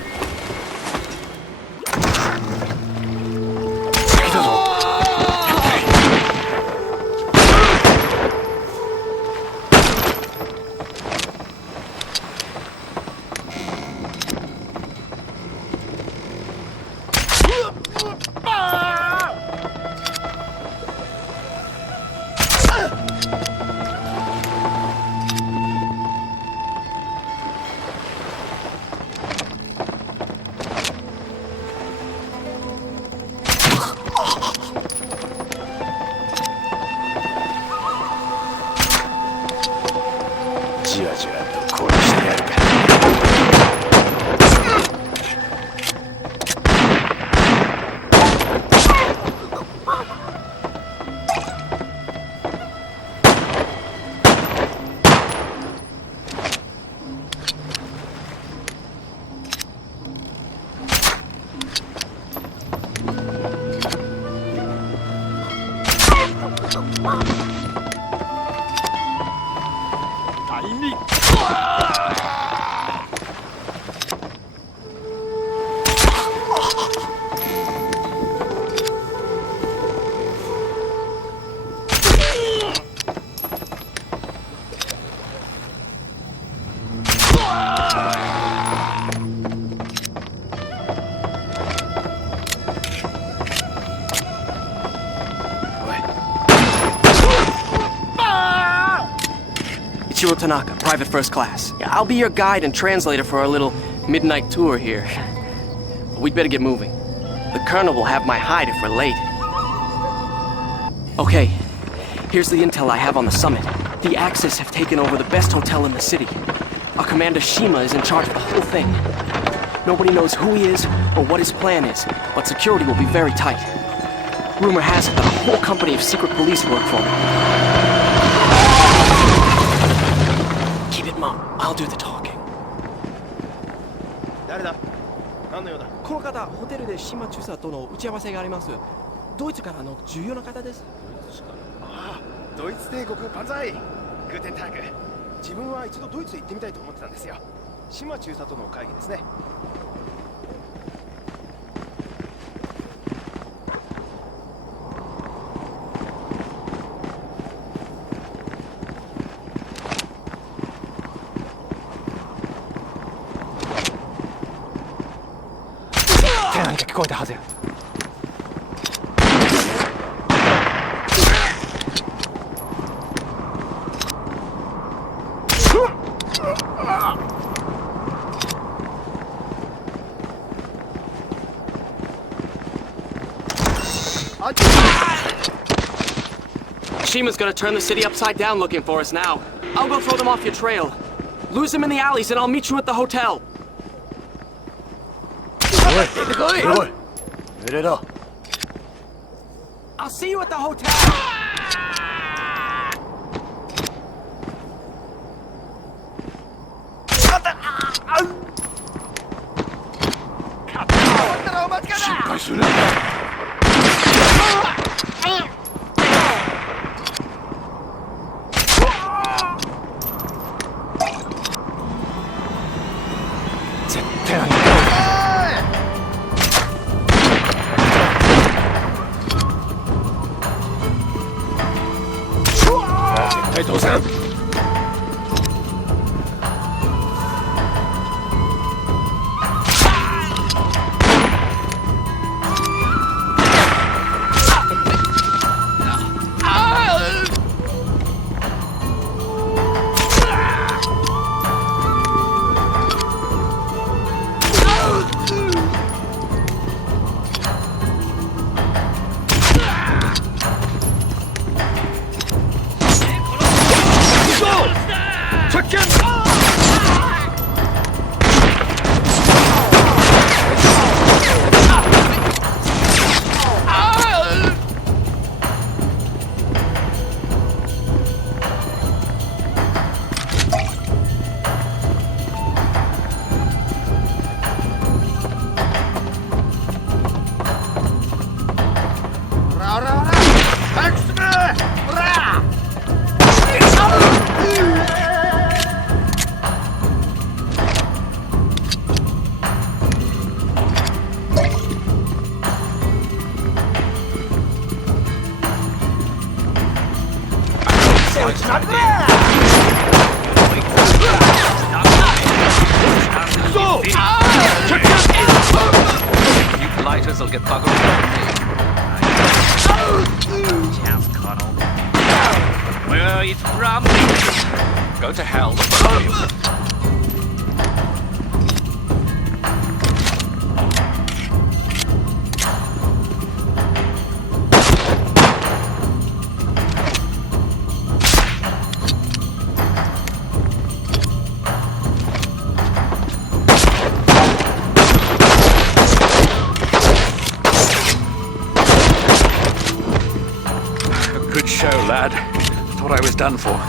Ichiro Tanaka, private first class. I'll be your guide and translator for our little midnight tour here. But we'd better get moving. The Colonel will have my hide if we're late. Okay, here's the intel I have on the summit. The Axis have taken over the best hotel in the city. Our commander Shima is in charge of the whole thing. Nobody knows who he is or what his plan is, but security will be very tight. Rumor has it that a whole company of secret police work for him. Keep it mum. I'll do the talking. 誰だ？何の用だ？この方、ホテルで島中佐との打ち合わせがあります。ドイツからの重要な方です。ああ、ドイツ帝国万歳。グーテンターグ。自分は一度ドイツへ行ってみたいと思ってたんですよ。島中佐との会議ですね。手なんか聞こえたはずや。Shima's gonna turn the city upside down looking for us now. I'll go throw them off your trail. Lose them in the alleys and I'll meet you at the hotel. I'll see you at the hotel. Lighters will get buggered. Chance, Connell. Well, it's rambling. Go to hell, the both of you. Good show, lad. Thought I was done for.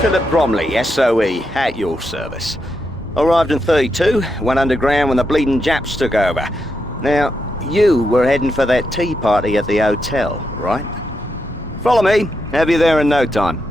Philip Bromley, SOE, at your service. Arrived in 32, went underground when the bleeding Japs took over. Now, you were heading for that tea party at the hotel, right? Follow me. Have you there in no time.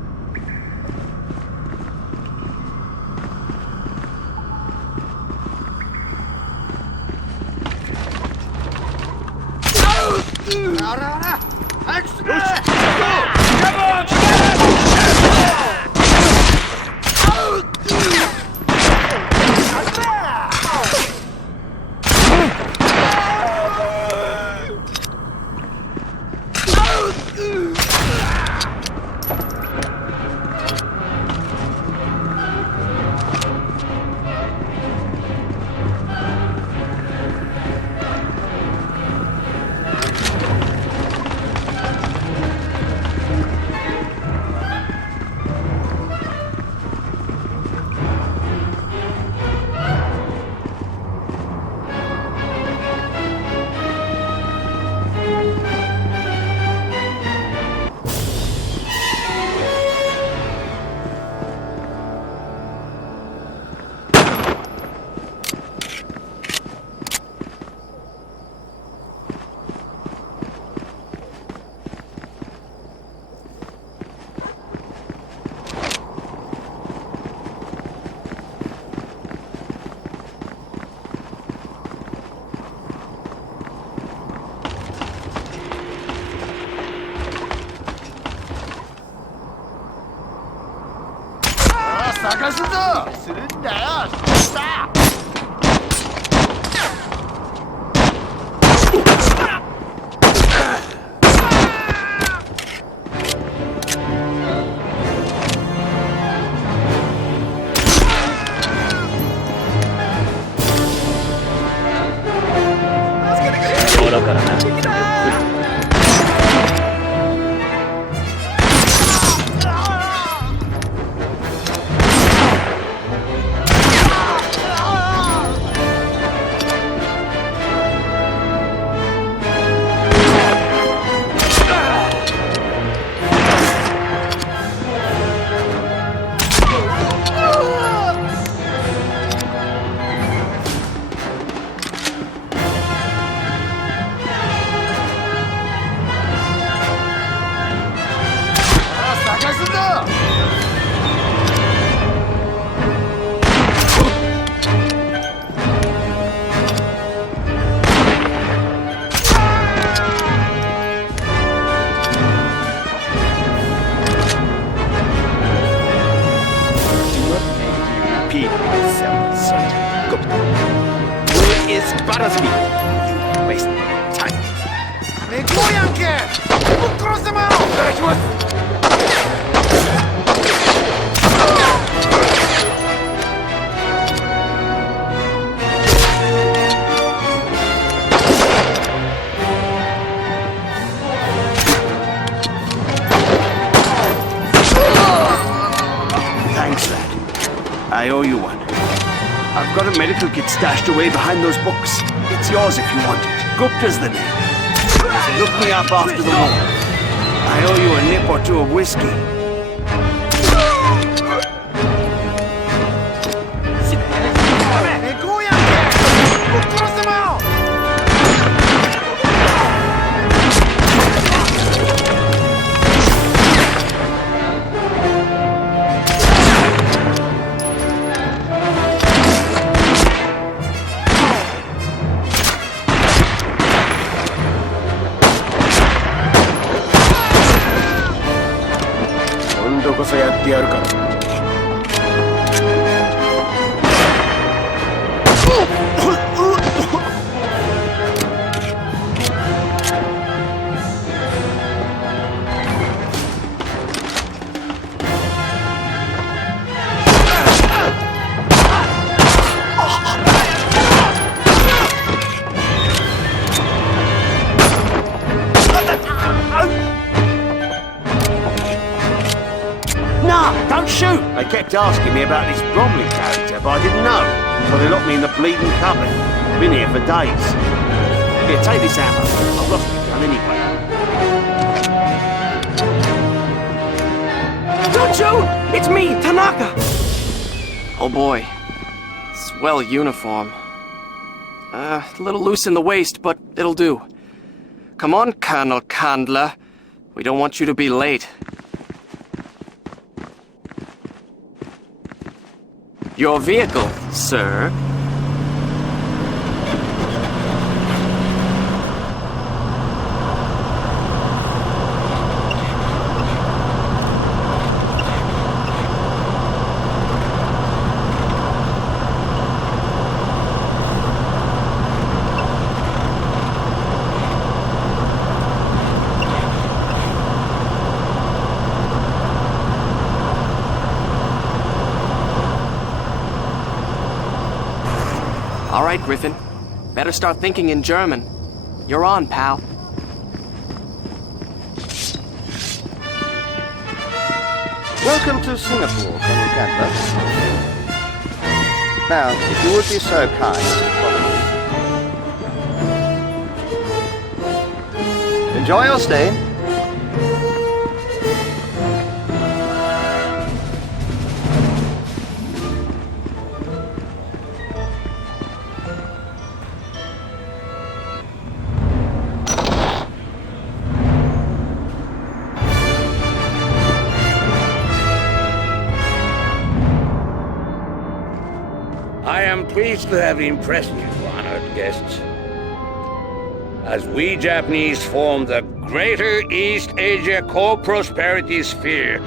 I owe you one. I've got a medical kit stashed away behind those books. It's yours if you want it. Gupta's the name. Look me up after the war. I owe you a nip or two of whiskey. Asking me about this Bromley character, but I didn't know. So they locked me in the bleeding cupboard. Been here for days. Here, take this ammo. I've lost my gun anyway. Don't shoot! It's me, Tanaka! Oh boy. Swell uniform. A little loose in the waist, but it'll do. Come on, Colonel Candler. We don't want you to be late. Your vehicle, sir. All right, Griffin. Better start thinking in German. You're on, pal. Welcome to Singapore, Colonel Candler. Now, if you would be so kind as to follow me. Enjoy your stay. I am pleased to have impressed you, honored guests. As we Japanese form the Greater East Asia Co-Prosperity Sphere,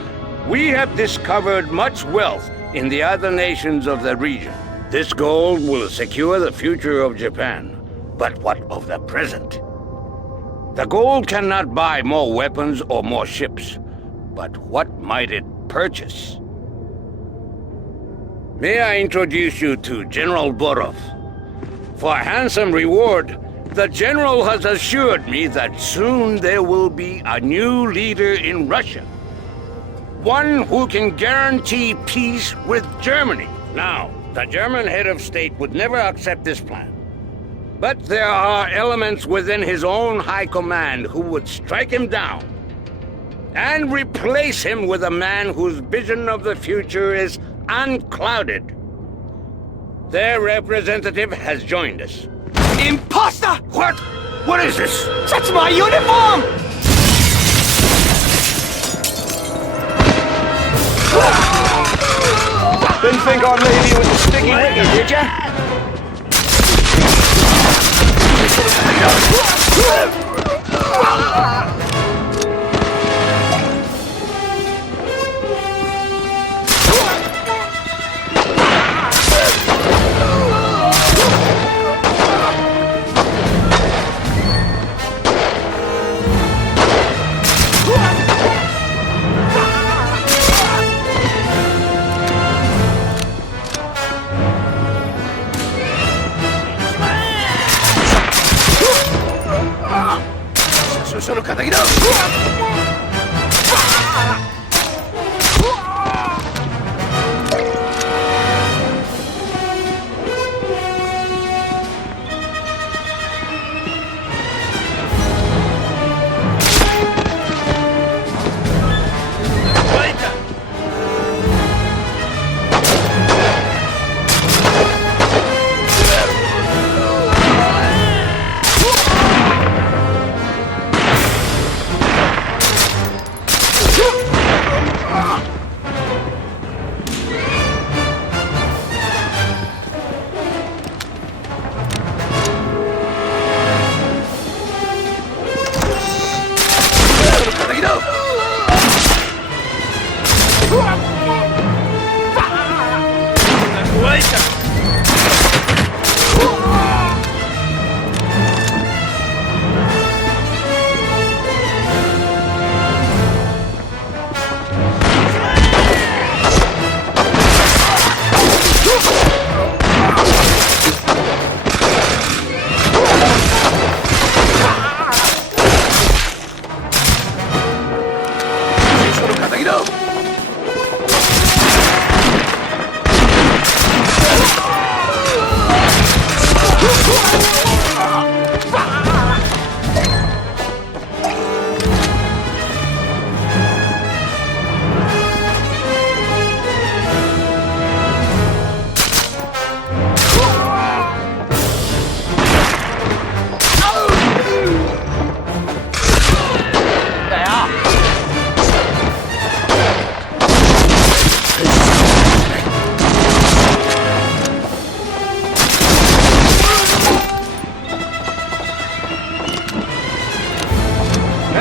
we have discovered much wealth in the other nations of the region. This gold will secure the future of Japan. But what of the present? The gold cannot buy more weapons or more ships. But what might it purchase? May I introduce you to General Borov? For a handsome reward, the General has assured me that soon there will be a new leader in Russia. One who can guarantee peace with Germany. Now, the German head of state would never accept this plan. But there are elements within his own high command who would strike him down and replace him with a man whose vision of the future is unclouded. Their representative has joined us. Imposter! What? What is this? That's my uniform! Didn't think I'd leave you with the sticky wicket, did ya?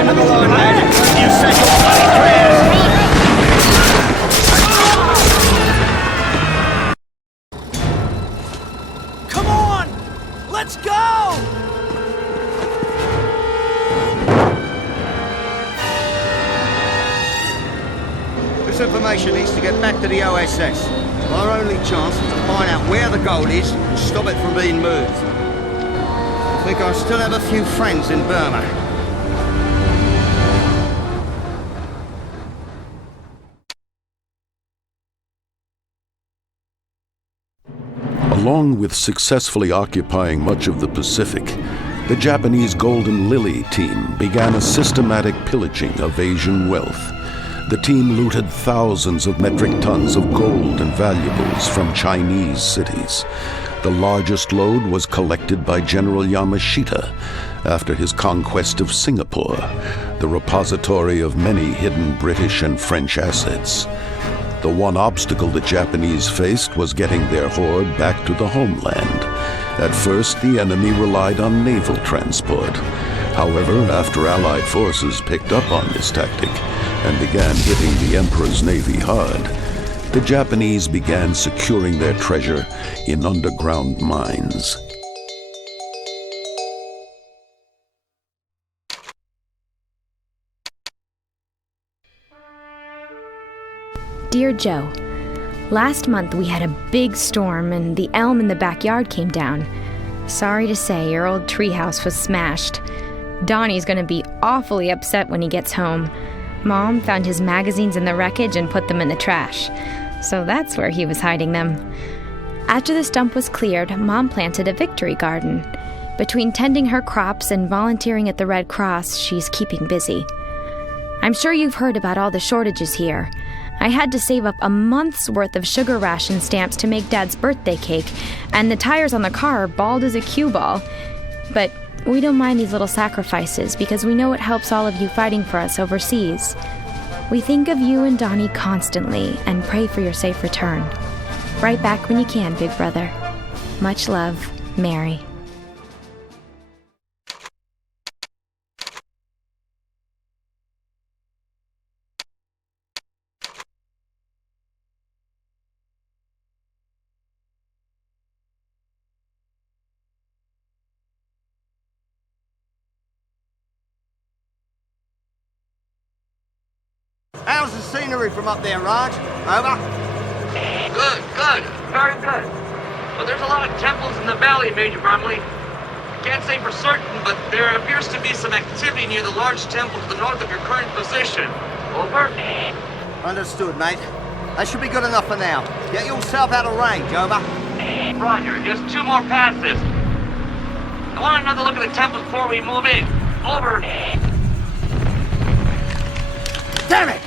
End of the line, lad. You said your bloody prayers. Come on! Let's go! This information needs to get back to the OSS. Our only chance is to find out where the gold is and stop it from being moved. I think I still have a few friends in Burma. Along with successfully occupying much of the Pacific, the Japanese Golden Lily team began a systematic pillaging of Asian wealth. The team looted thousands of metric tons of gold and valuables from Chinese cities. The largest load was collected by General Yamashita after his conquest of Singapore, the repository of many hidden British and French assets. The one obstacle the Japanese faced was getting their hoard back to the homeland. At first, the enemy relied on naval transport. However, after Allied forces picked up on this tactic and began hitting the Emperor's navy hard, the Japanese began securing their treasure in underground mines. Dear Joe, last month we had a big storm and the elm in the backyard came down. Sorry to say, your old treehouse was smashed. Donnie's gonna be awfully upset when he gets home. Mom found his magazines in the wreckage and put them in the trash. So that's where he was hiding them. After the stump was cleared, Mom planted a victory garden. Between tending her crops and volunteering at the Red Cross, she's keeping busy. I'm sure you've heard about all the shortages here. I had to save up a month's worth of sugar ration stamps to make Dad's birthday cake, and the tires on the car are bald as a cue ball. But we don't mind these little sacrifices because we know it helps all of you fighting for us overseas. We think of you and Donnie constantly and pray for your safe return. Write back when you can, big brother. Much love, Mary. How's the scenery from up there, Raj? Over? Good, good. Very good. But there's a lot of temples in the valley, Major Bromley. Can't say for certain, but there appears to be some activity near the large temple to the north of your current position. Over? Understood, mate. That should be good enough for now. Get yourself out of range, over. Roger, just 2 more passes. I want another look at the temple before we move in. Over. Damn it!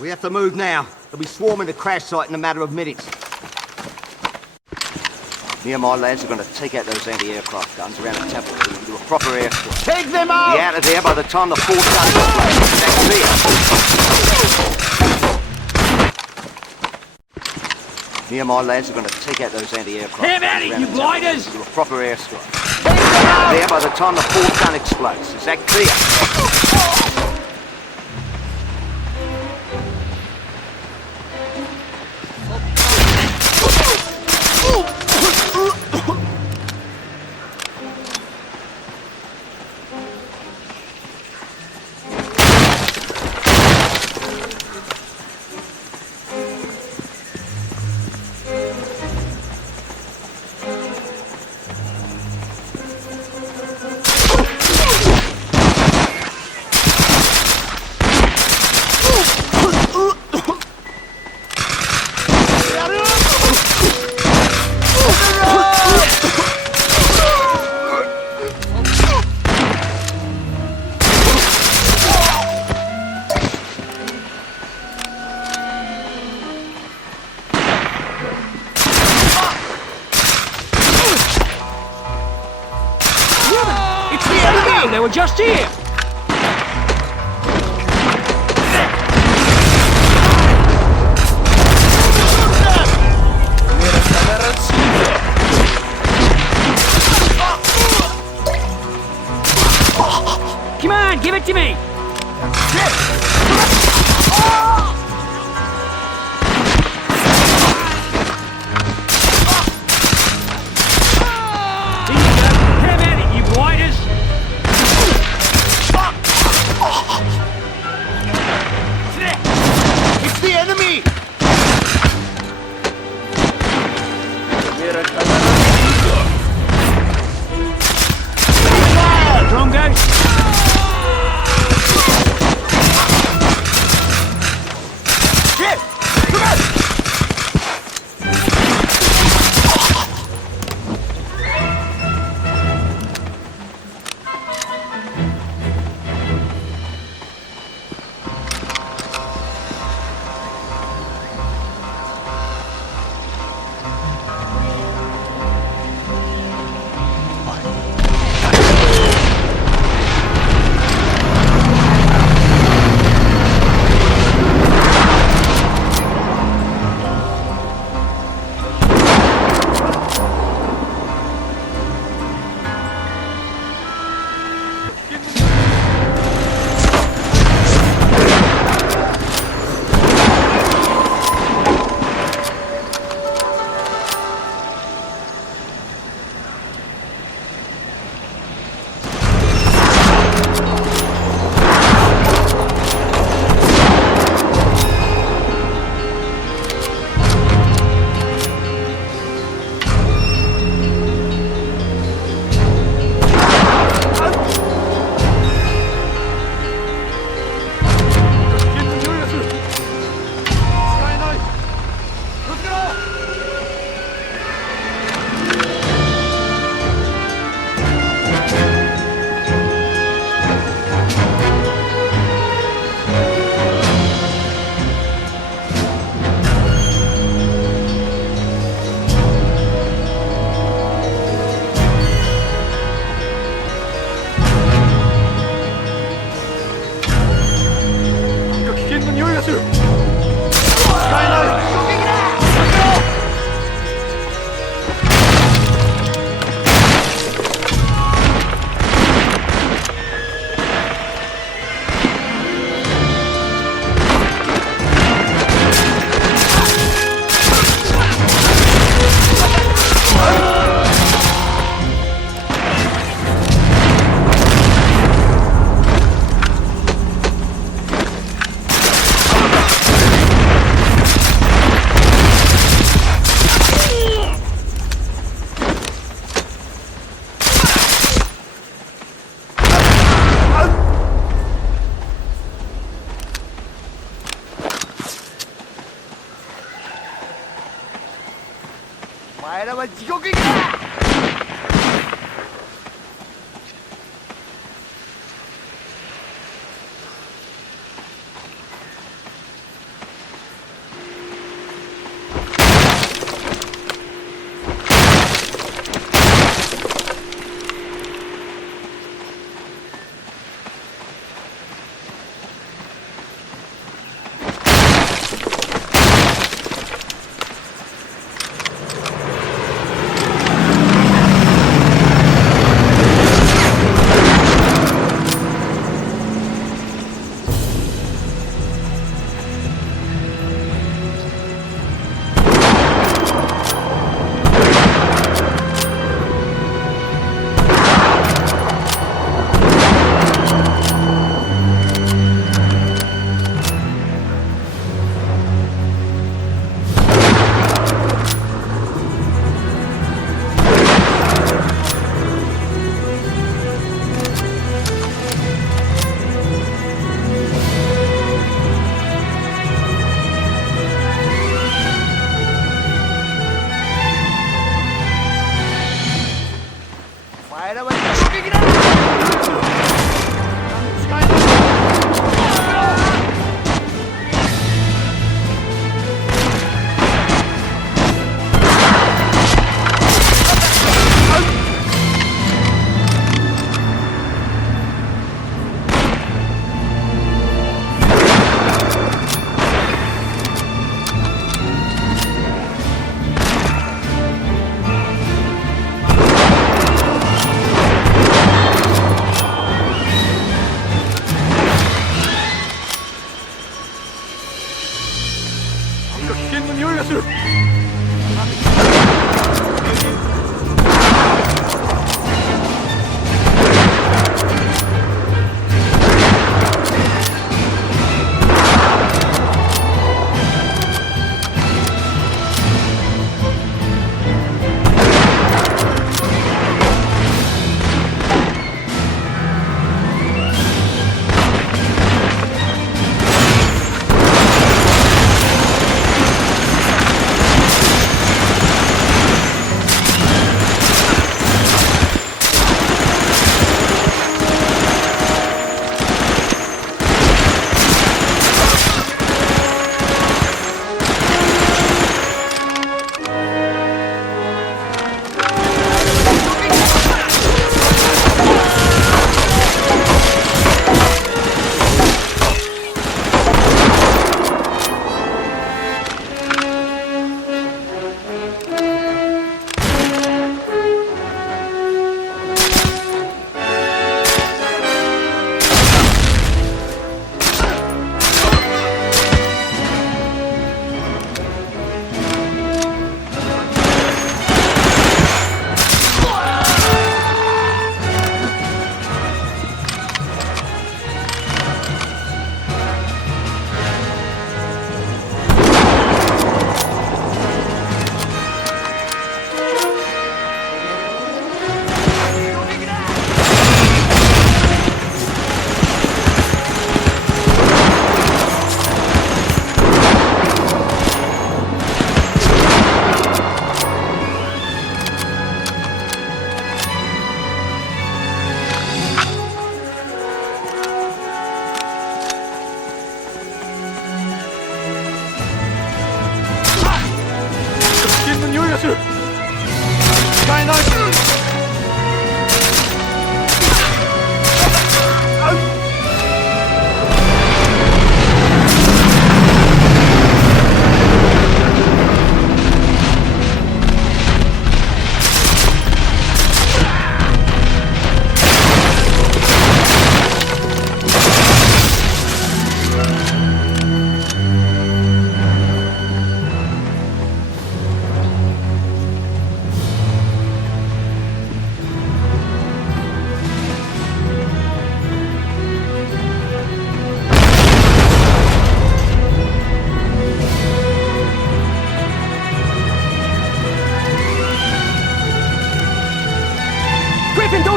We have to move now. They'll be swarming the crash site in a matter of minutes. Me and my lads are going to take out those anti-aircraft guns around the temple so we can do a proper airstrike. Take them out! Be out of there by the time the 4 guns are placed. That's clear. Me and my lads are going to take out those anti-aircraft guns Eddie, around you the temple blinders! so we can do a proper airstrike. There by the time the 4th gun explodes. Is that clear? They were just here! Come on, give it to me! Have at it, you blighters! It's the enemy! Fire, Drongo!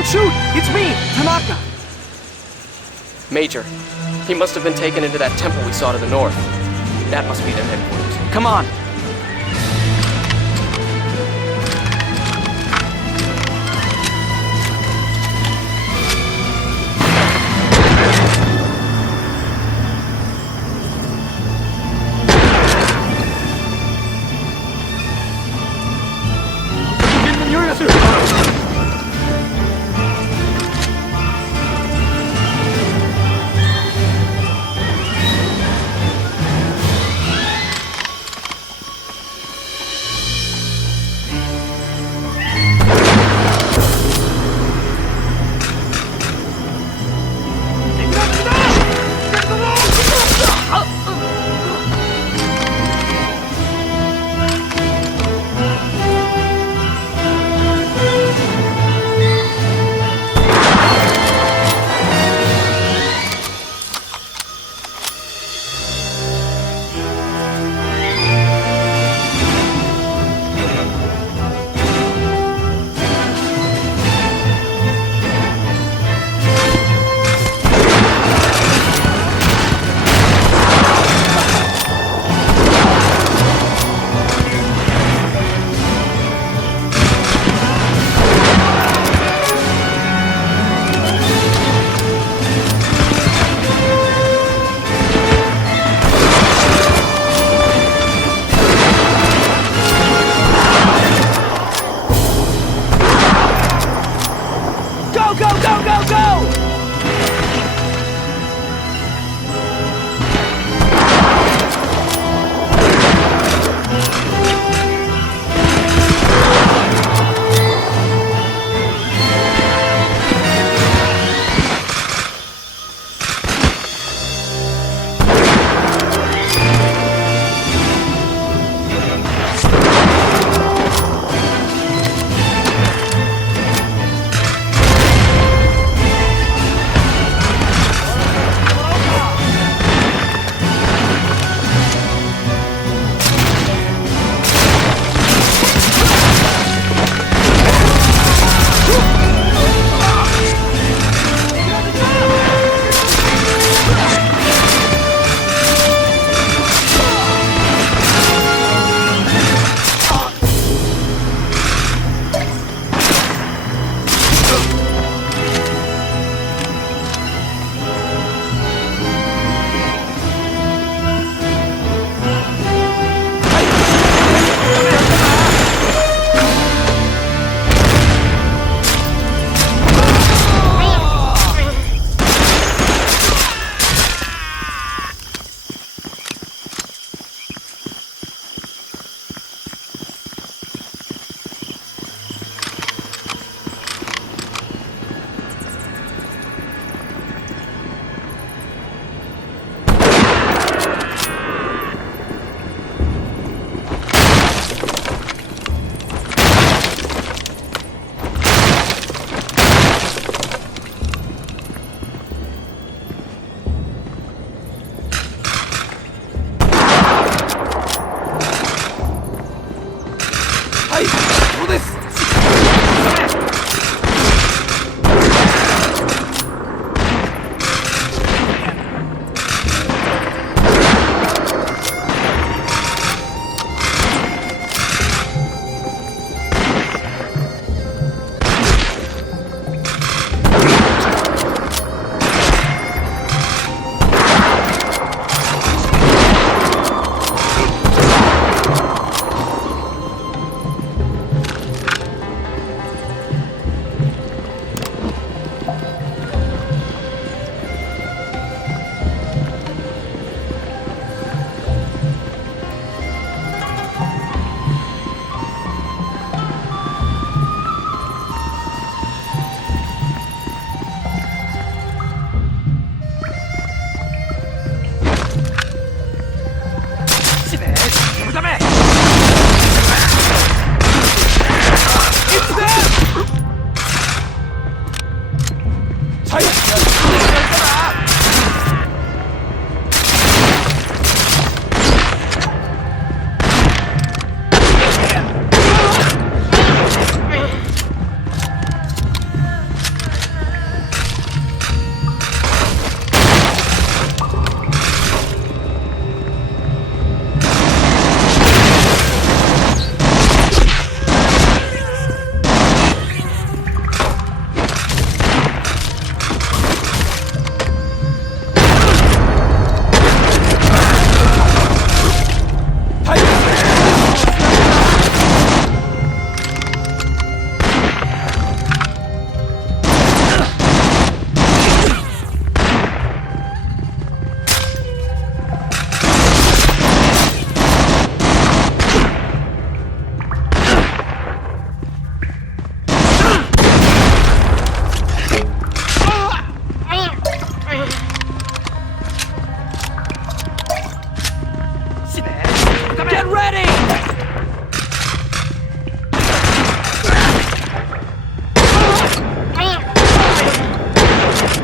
shoot! It's me, Tanaka! Major, he must have been taken into that temple we saw to the north. That must be their headquarters. Come on!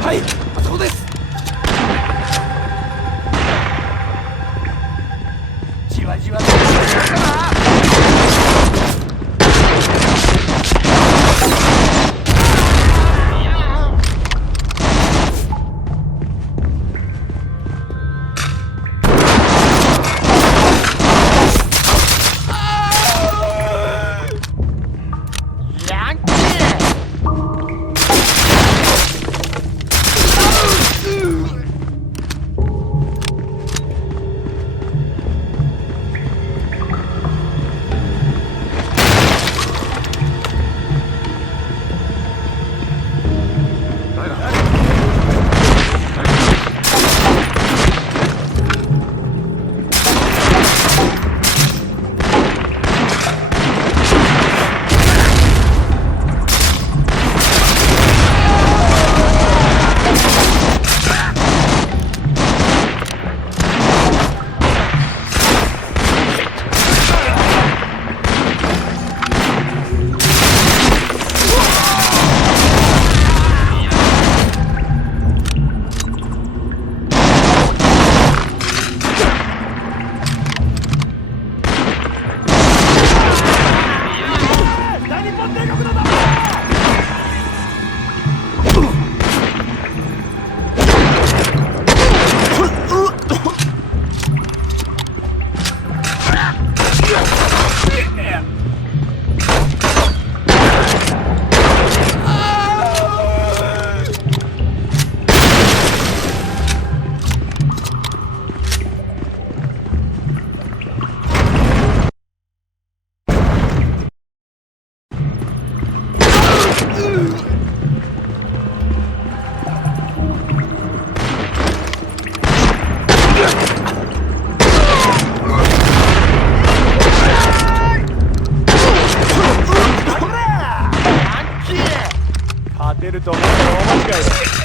はい、あそこです。じわじわと出ると思ったら大間違いだ。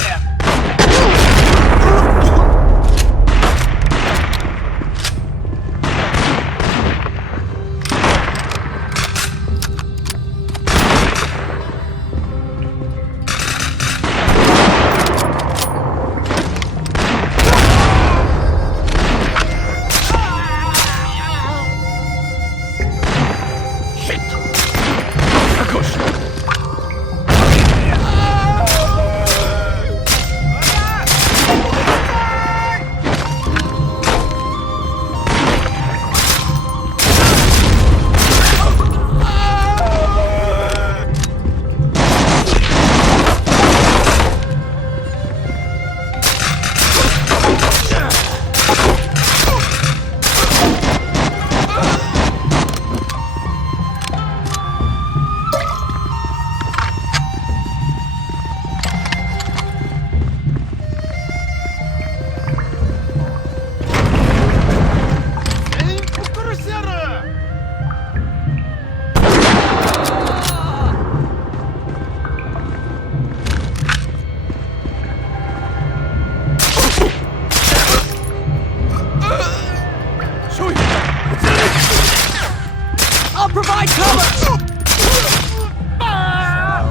I'll provide cover!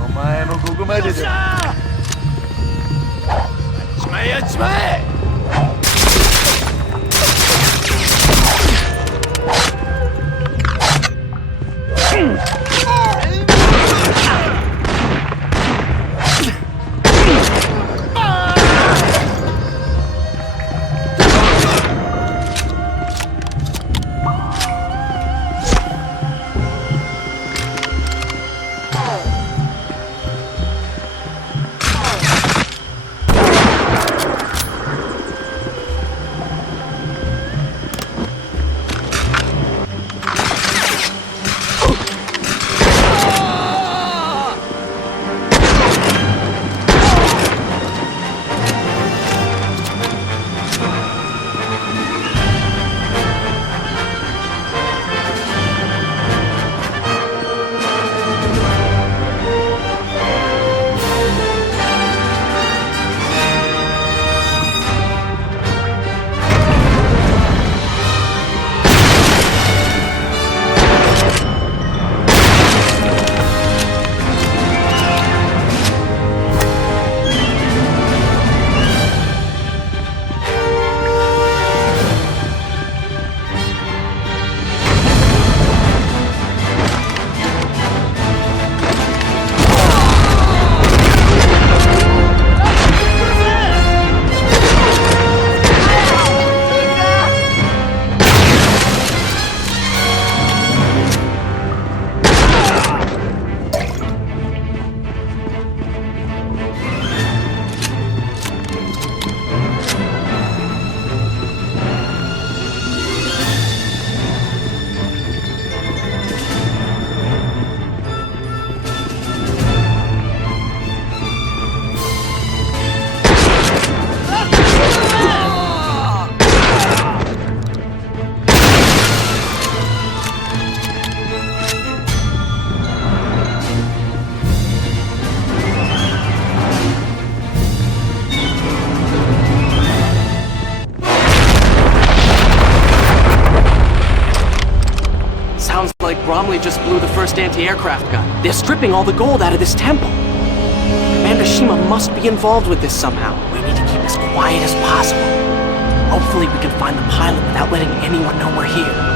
お前もここまでだ。やっちまえやっちまえ。probably just blew the first anti-aircraft gun. They're stripping all the gold out of this temple. Commander Shima must be involved with this somehow. We need to keep as quiet as possible. Hopefully we can find the pilot without letting anyone know we're here.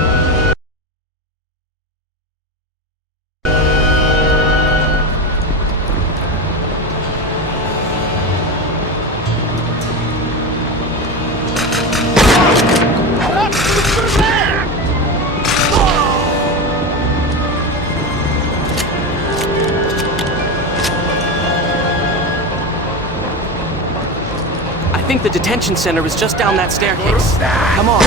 I think the detention center is just down that staircase. Come on.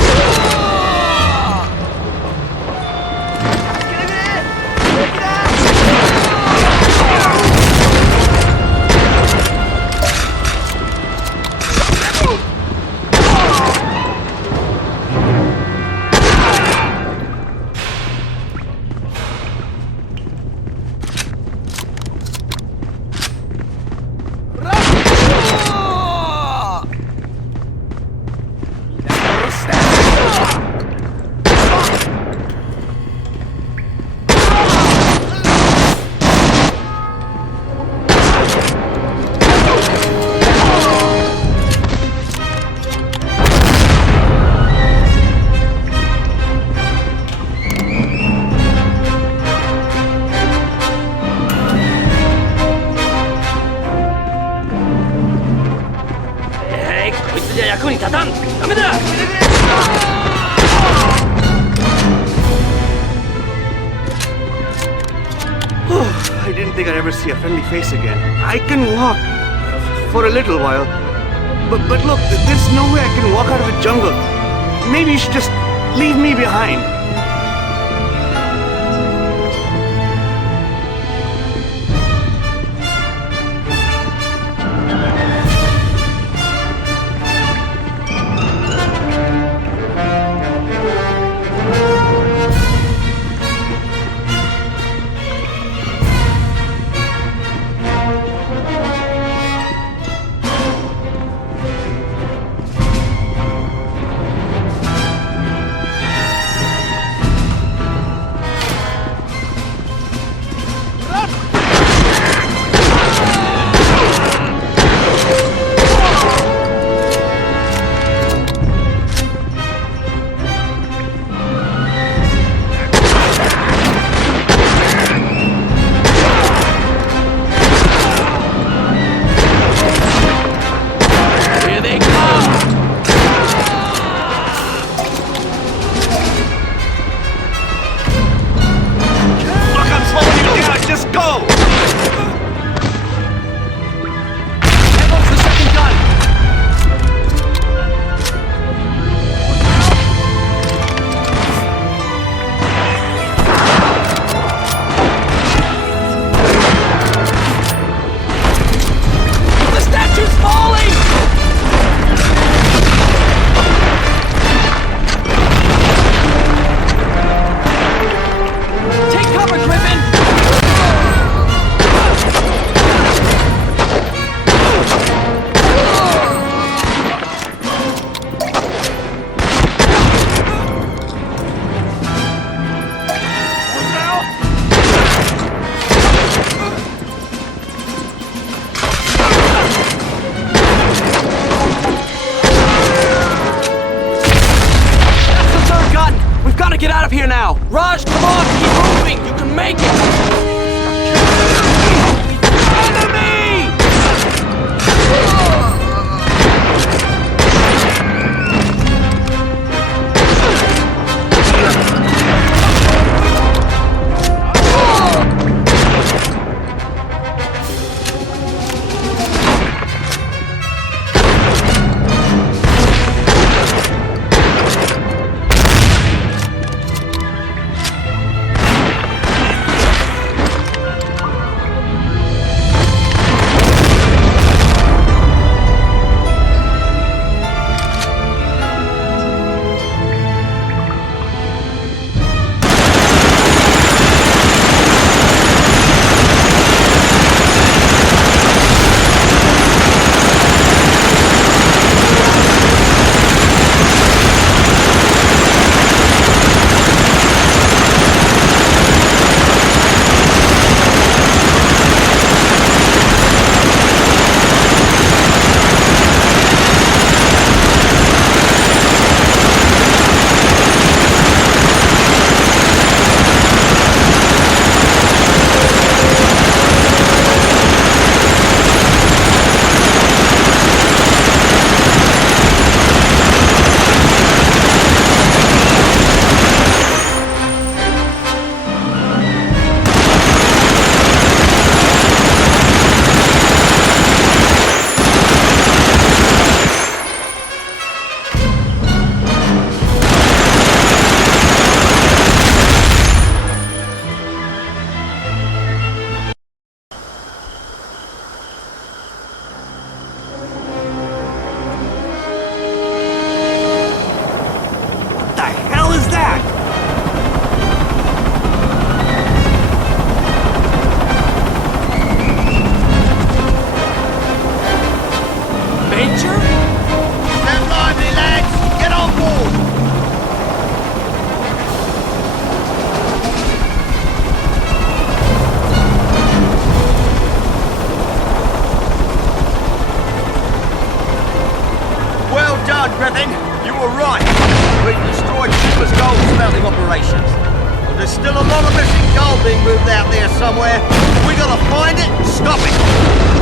I didn't think I'd ever see a friendly face again. I can walk for a little while. But look, there's no way I can walk out of the jungle. Maybe you should just leave me behind. Raj, come on! Keep moving! You can make it! done, Griffin. You were right. We've destroyed Cuba's gold smelting operations. But there's still a lot of missing gold being moved out there somewhere. We gotta find it and stop it.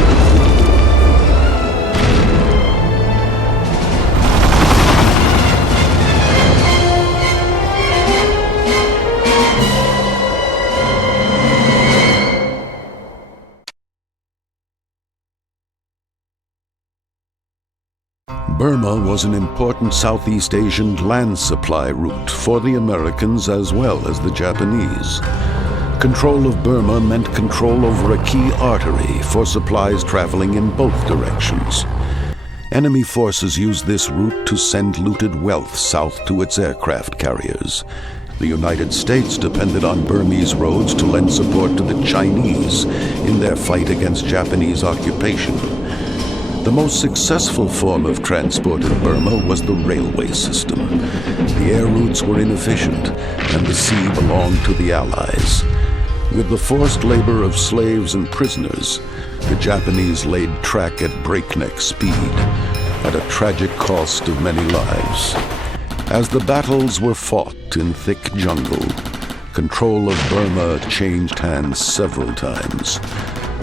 Burma was an important Southeast Asian land supply route for the Americans as well as the Japanese. Control of Burma meant control over a key artery for supplies traveling in both directions. Enemy forces used this route to send looted wealth south to its aircraft carriers. The United States depended on Burmese roads to lend support to the Chinese in their fight against Japanese occupation. The most successful form of transport in Burma was the railway system. The air routes were inefficient, and the sea belonged to the Allies. With the forced labor of slaves and prisoners, the Japanese laid track at breakneck speed, at a tragic cost of many lives. As the battles were fought in thick jungle, control of Burma changed hands several times.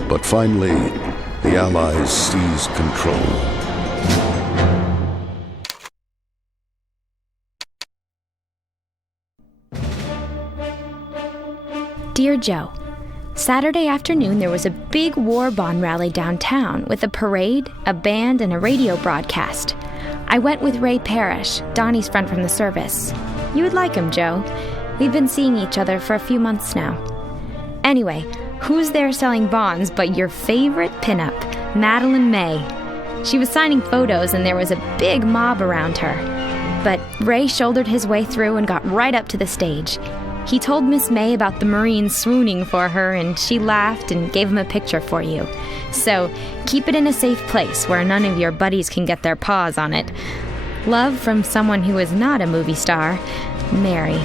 But finally, the Allies seized control. Dear Joe, Saturday afternoon there was a big war bond rally downtown with a parade, a band, and a radio broadcast. I went with Ray Parrish, Donnie's friend from the service. You would like him, Joe. We've been seeing each other for a few months now. Anyway, who's there selling bonds but your favorite pinup, Madeline May? She was signing photos and there was a big mob around her. But Ray shouldered his way through and got right up to the stage. He told Miss May about the Marines swooning for her and she laughed and gave him a picture for you. So keep it in a safe place where none of your buddies can get their paws on it. Love from someone who is not a movie star, Mary.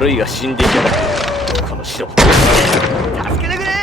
悪いが死んでいたらこの城助けてくれ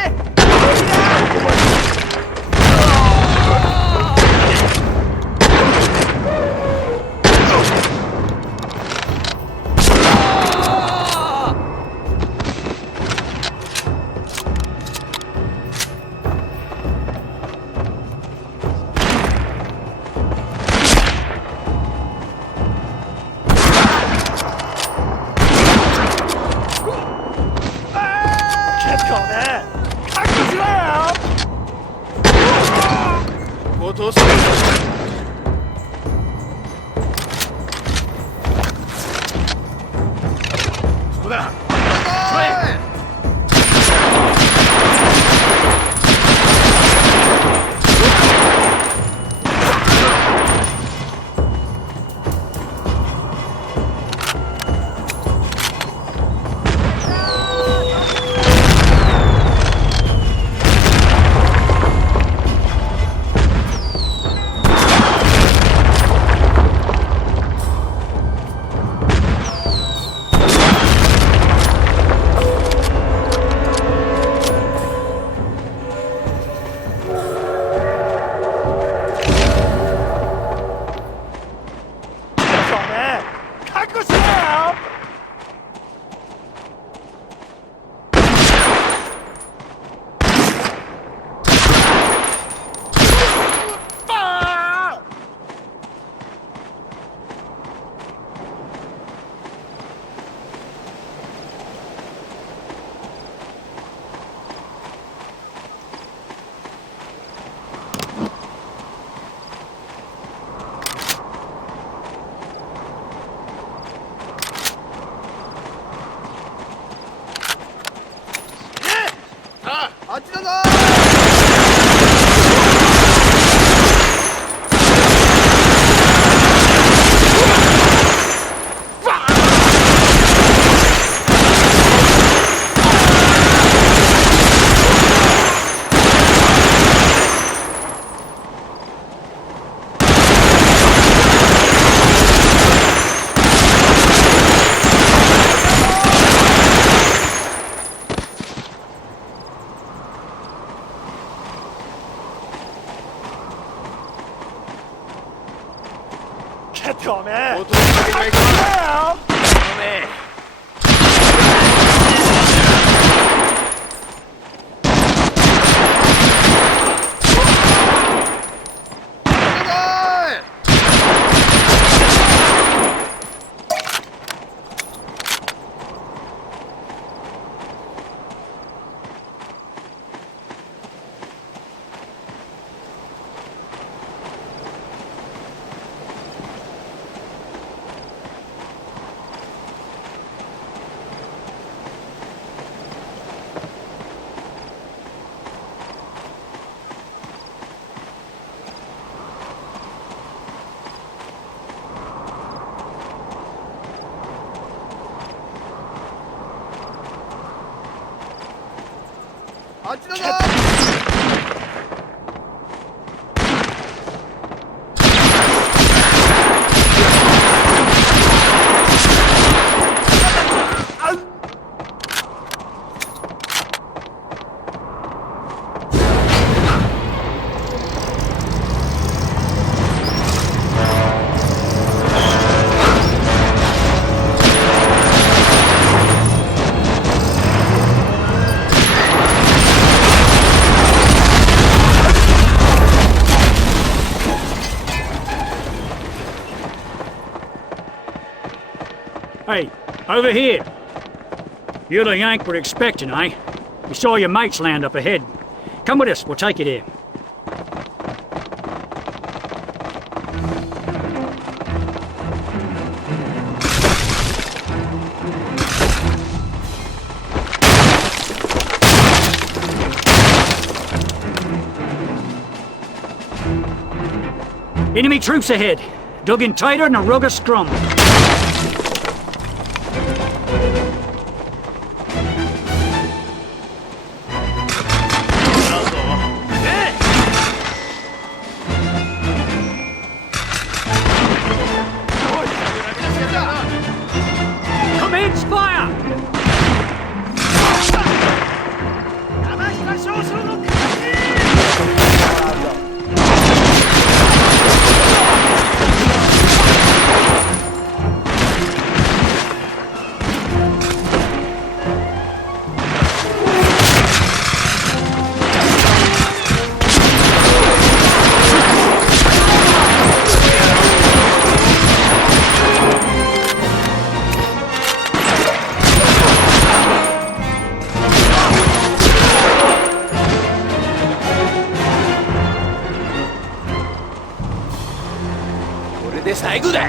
Hey, over here. You're the Yank we're expecting, eh? We saw your mates land up ahead. Come with us, we'll take you there. Enemy troops ahead. Dug in tighter than a rug of scrum. Commence fire! さあ行くで。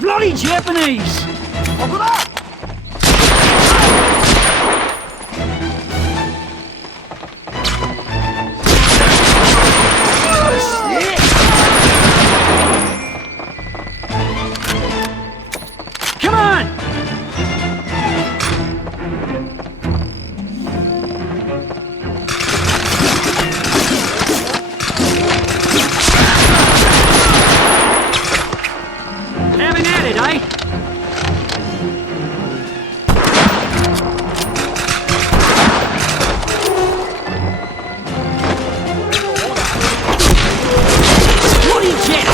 Bloody Japanese! Come on! Having at it, eh? Bloody jet!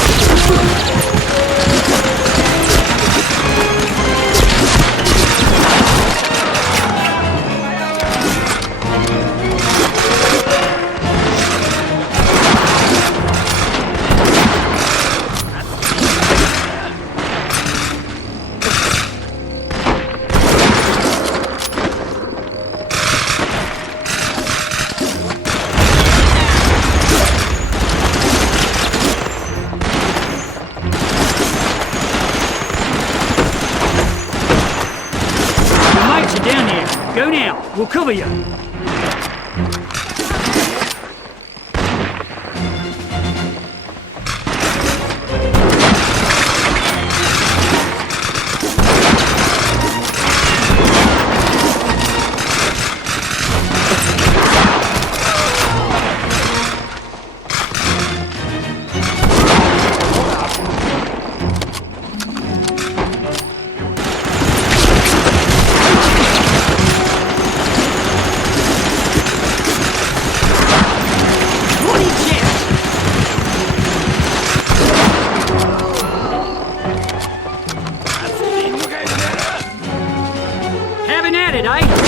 Your mates are down there. Go now. We'll cover you. Having at it, eh?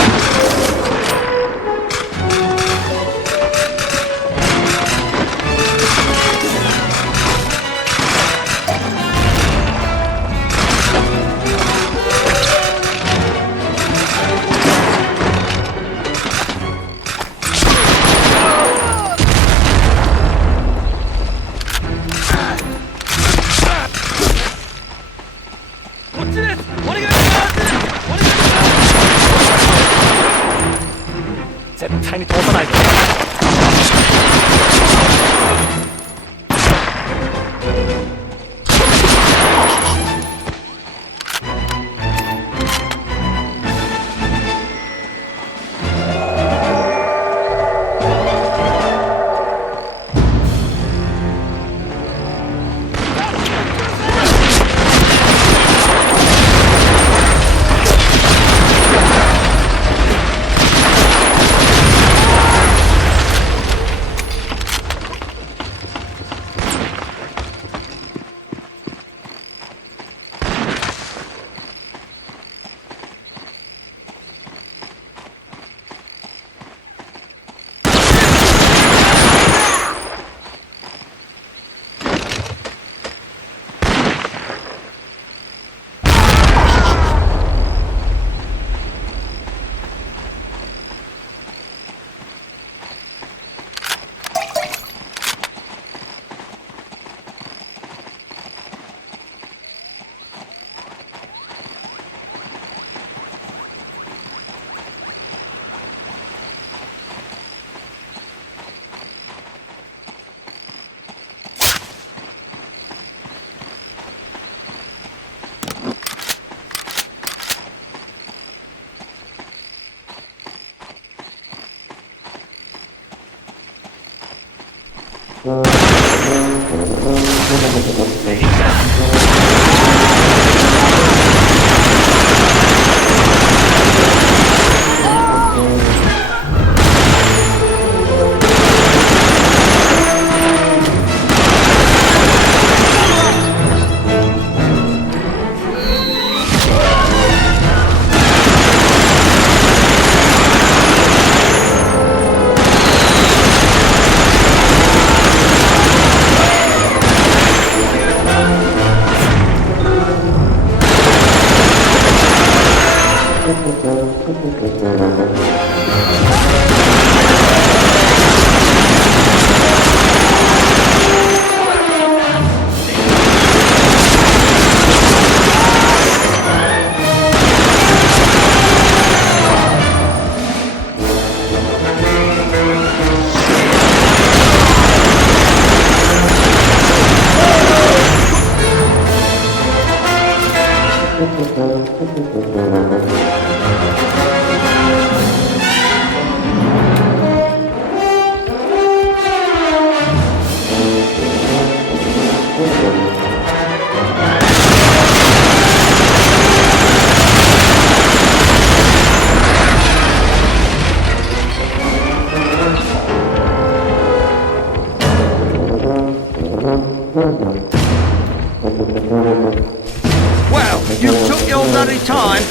Well, you took your bloody time.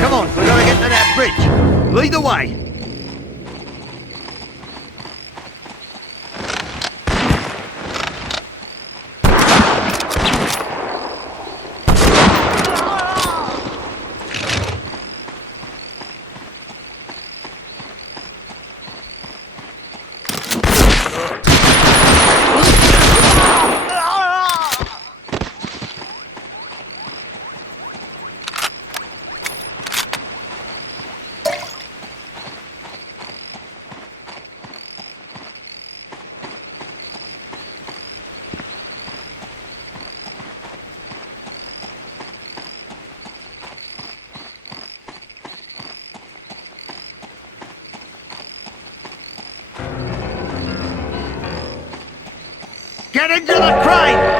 Come on, we've got to get to that bridge. Lead the way. Get into the crane!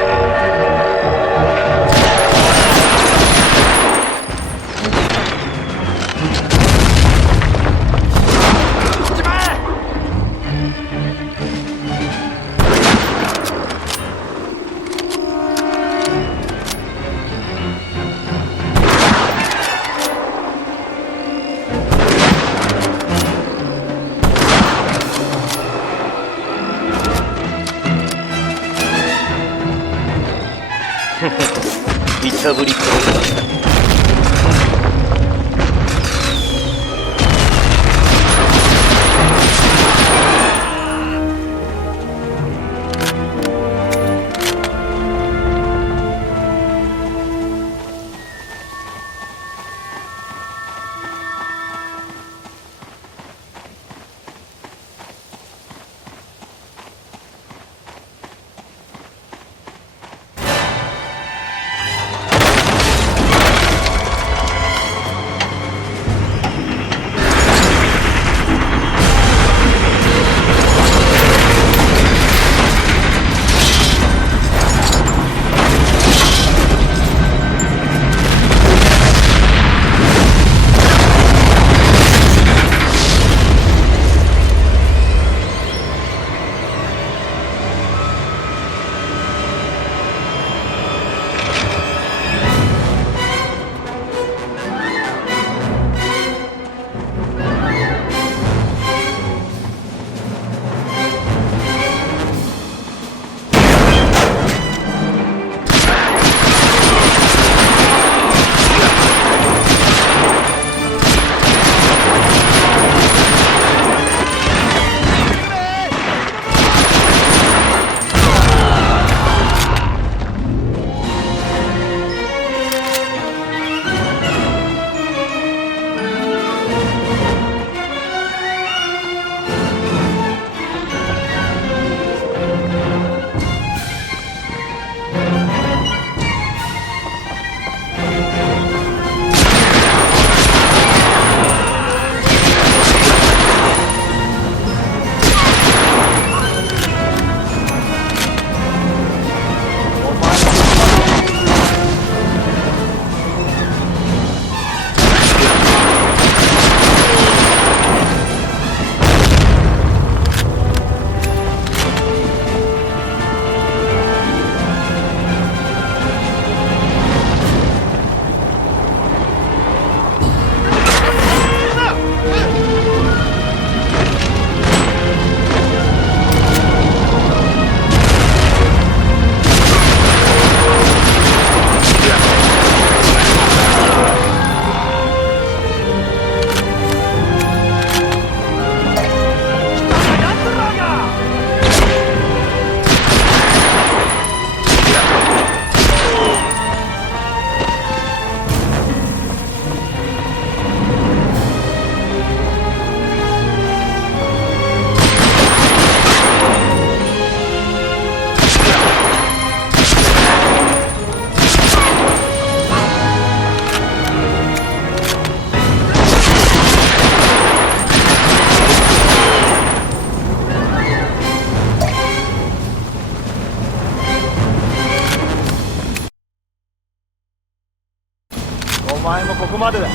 前もここまでだ。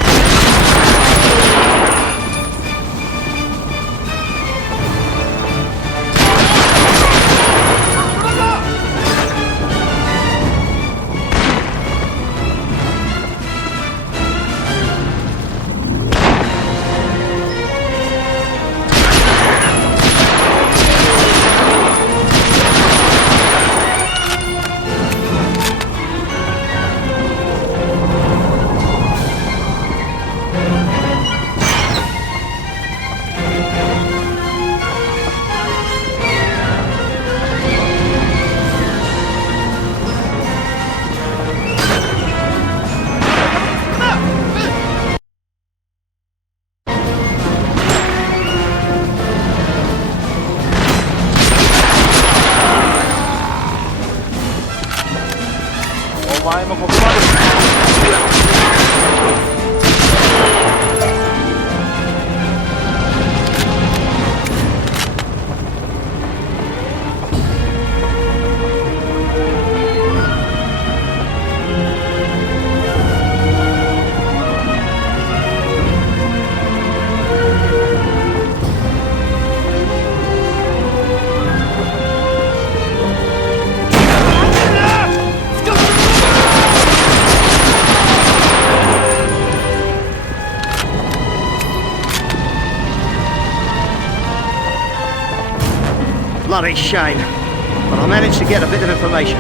Bloody shame. But I managed to get a bit of information.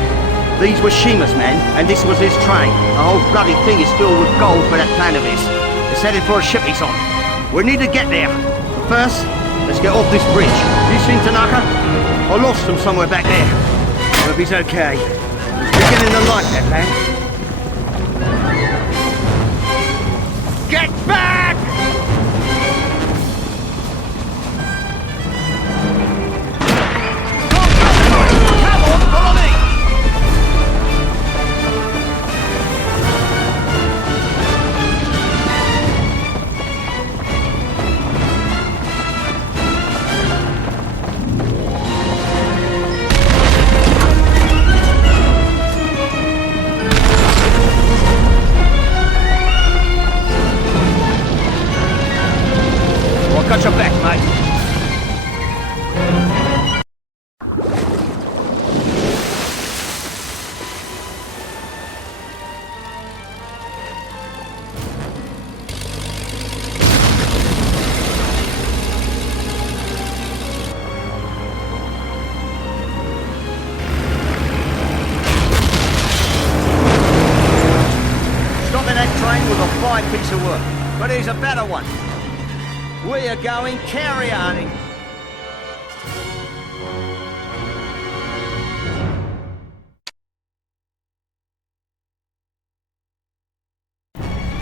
These were Shima's men, and this was his train. The whole bloody thing is filled with gold for that plan of his. It's headed for a ship he's on. We need to get there. But first, let's get off this bridge. You seen Tanaka? I lost him somewhere back there. I hope he's okay. He's beginning to like that lad. Get back! Got your back, mate. Stopping that train was a fine piece of work, but here's a better one. We are going carrier hunting.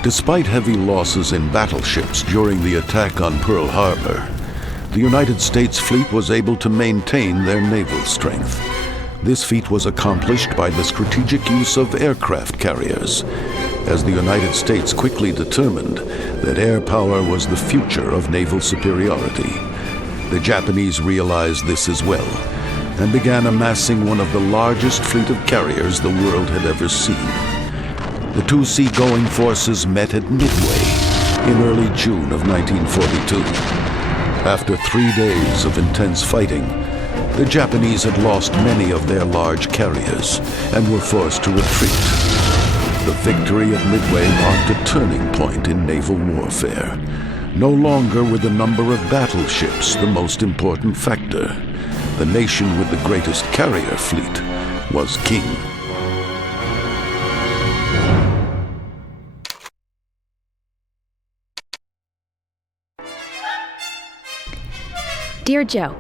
Despite heavy losses in battleships during the attack on Pearl Harbor, the United States fleet was able to maintain their naval strength. This feat was accomplished by the strategic use of aircraft carriers, as the United States quickly determined that air power was the future of naval superiority. The Japanese realized this as well, and began amassing one of the largest fleet of carriers the world had ever seen. The two seagoing forces met at Midway in early June of 1942. After 3 days of intense fighting, the Japanese had lost many of their large carriers and were forced to retreat. The victory at Midway marked a turning point in naval warfare. No longer were the number of battleships the most important factor. The nation with the greatest carrier fleet was king. Dear Joe,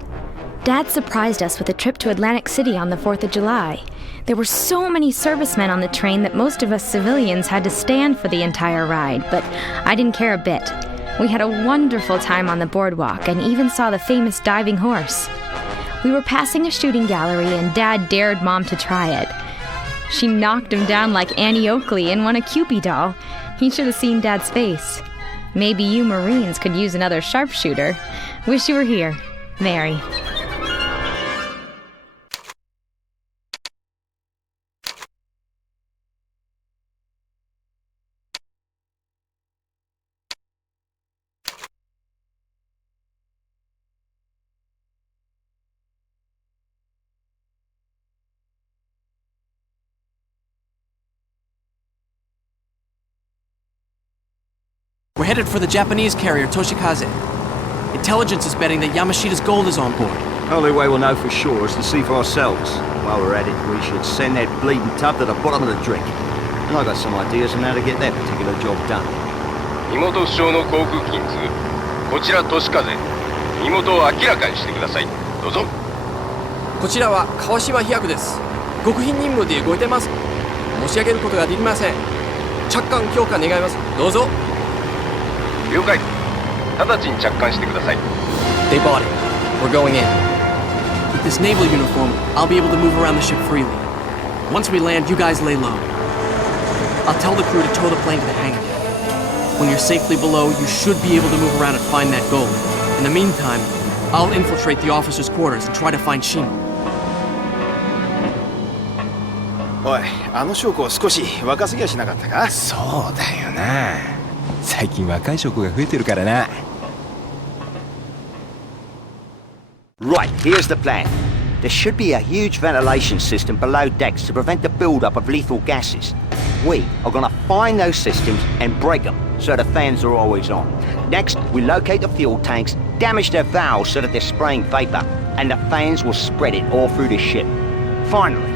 Dad surprised us with a trip to Atlantic City on the 4th of July. There were so many servicemen on the train that most of us civilians had to stand for the entire ride, but I didn't care a bit. We had a wonderful time on the boardwalk and even saw the famous diving horse. We were passing a shooting gallery and Dad dared Mom to try it. She knocked him down like Annie Oakley and won a Cupid doll. He should have seen Dad's face. Maybe you Marines could use another sharpshooter. Wish you were here. Mary. headed for the Japanese carrier Toshikaze. Intelligence is betting that Yamashita's gold is on board. Only way we'll know for sure is to see for ourselves. While we're at it, we should send that bleeding tub to the bottom of the drink. And I got some ideas on how to get that particular job done. 身元不詳の航空機に次ぐこちら年風身元を明らかにしてくださいどうぞこちらは川島飛躍です。極秘任務で動いてます。申し上げることができません。着艦強化願います。どうぞ。了解直ちに着艦してください They bought it. We're going in. With this naval uniform, I'll be able to move around the ship freely. Once we land, you guys lay low. I'll tell the crew to tow the plane to the hangar. When you're safely below, you should be able to move around and find that gold. In the meantime, I'll infiltrate the officers' quarters and try to find Shima. おい、あの将校少し若すぎやしなかったか？そうだよな。最近若い将校が増えてるからな。Right, here's the plan. There should be a huge ventilation system below decks to prevent the build-up of lethal gases. We are gonna find those systems and break them so the fans are always on. Next, we locate the fuel tanks, damage their valves so that they're spraying vapor, and the fans will spread it all through the ship. Finally,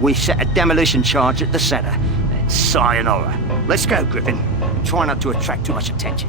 we set a demolition charge at the center. And sayonara. Let's go, Griffin. Try not to attract too much attention.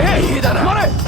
Hey, come on in!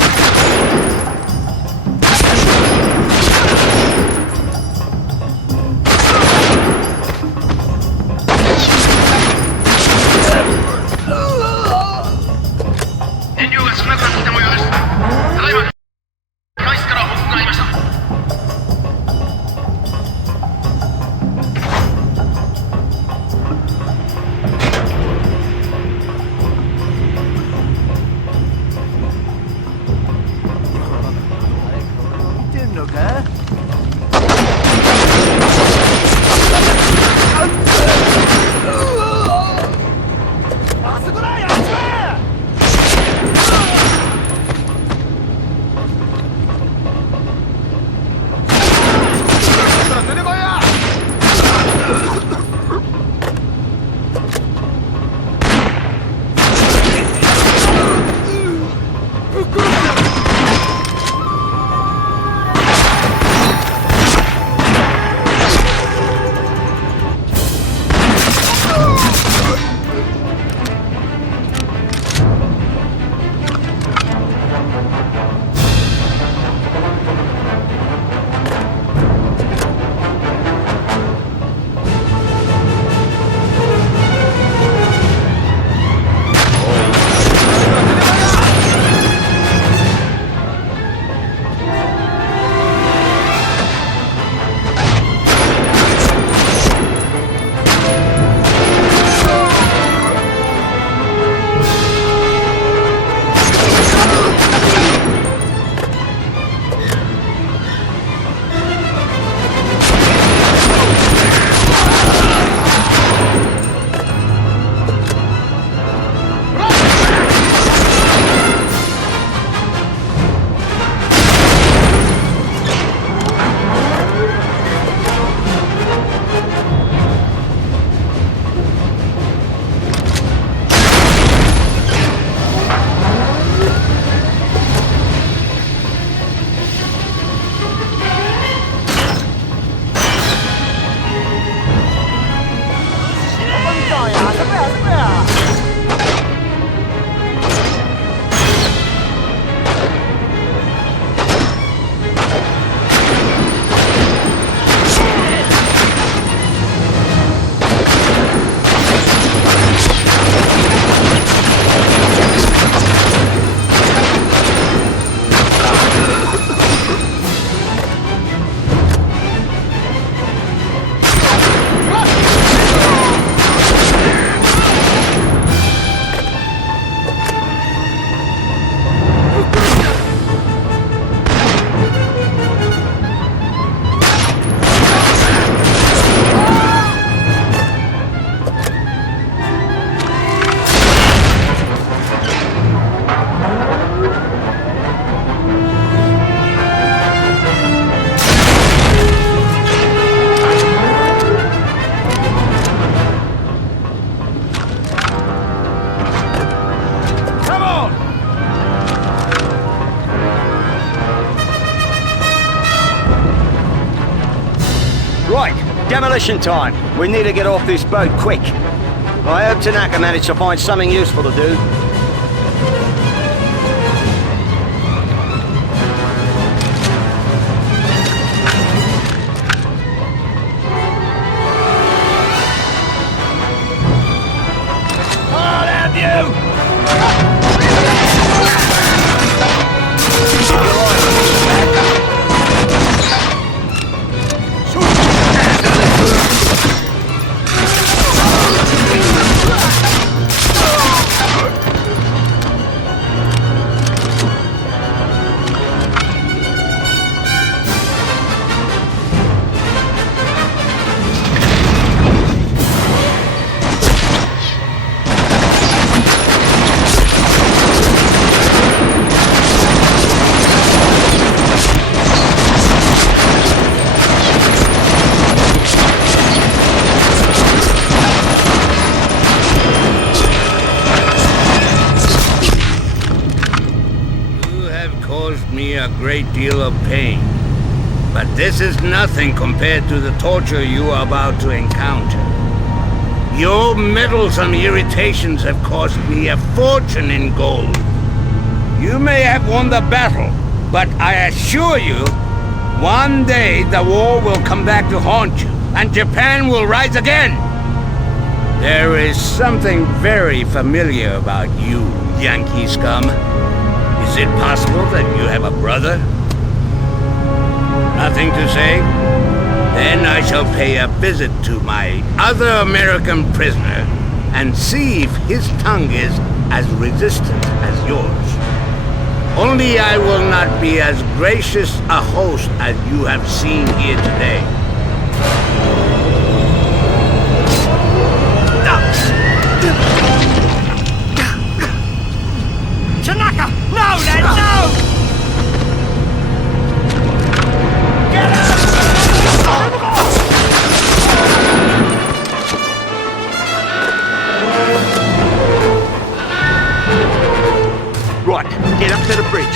Demolition time. We need to get off this boat quick. I hope Tanaka managed to find something useful to do. I'll have you! A great deal of pain. But this is nothing compared to the torture you are about to encounter. Your meddlesome irritations have cost me a fortune in gold. You may have won the battle, but I assure you, one day the war will come back to haunt you, and Japan will rise again. There is something very familiar about you, Yankee scum. Is it possible that you have a brother? Nothing to say? Then I shall pay a visit to my other American prisoner and see if his tongue is as resistant as yours. Only I will not be as gracious a host as you have seen here today. Tanaka! No, Ned, no! Right, get up to the bridge.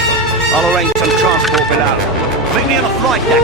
I'll arrange some transport below. Meet me on the flight deck.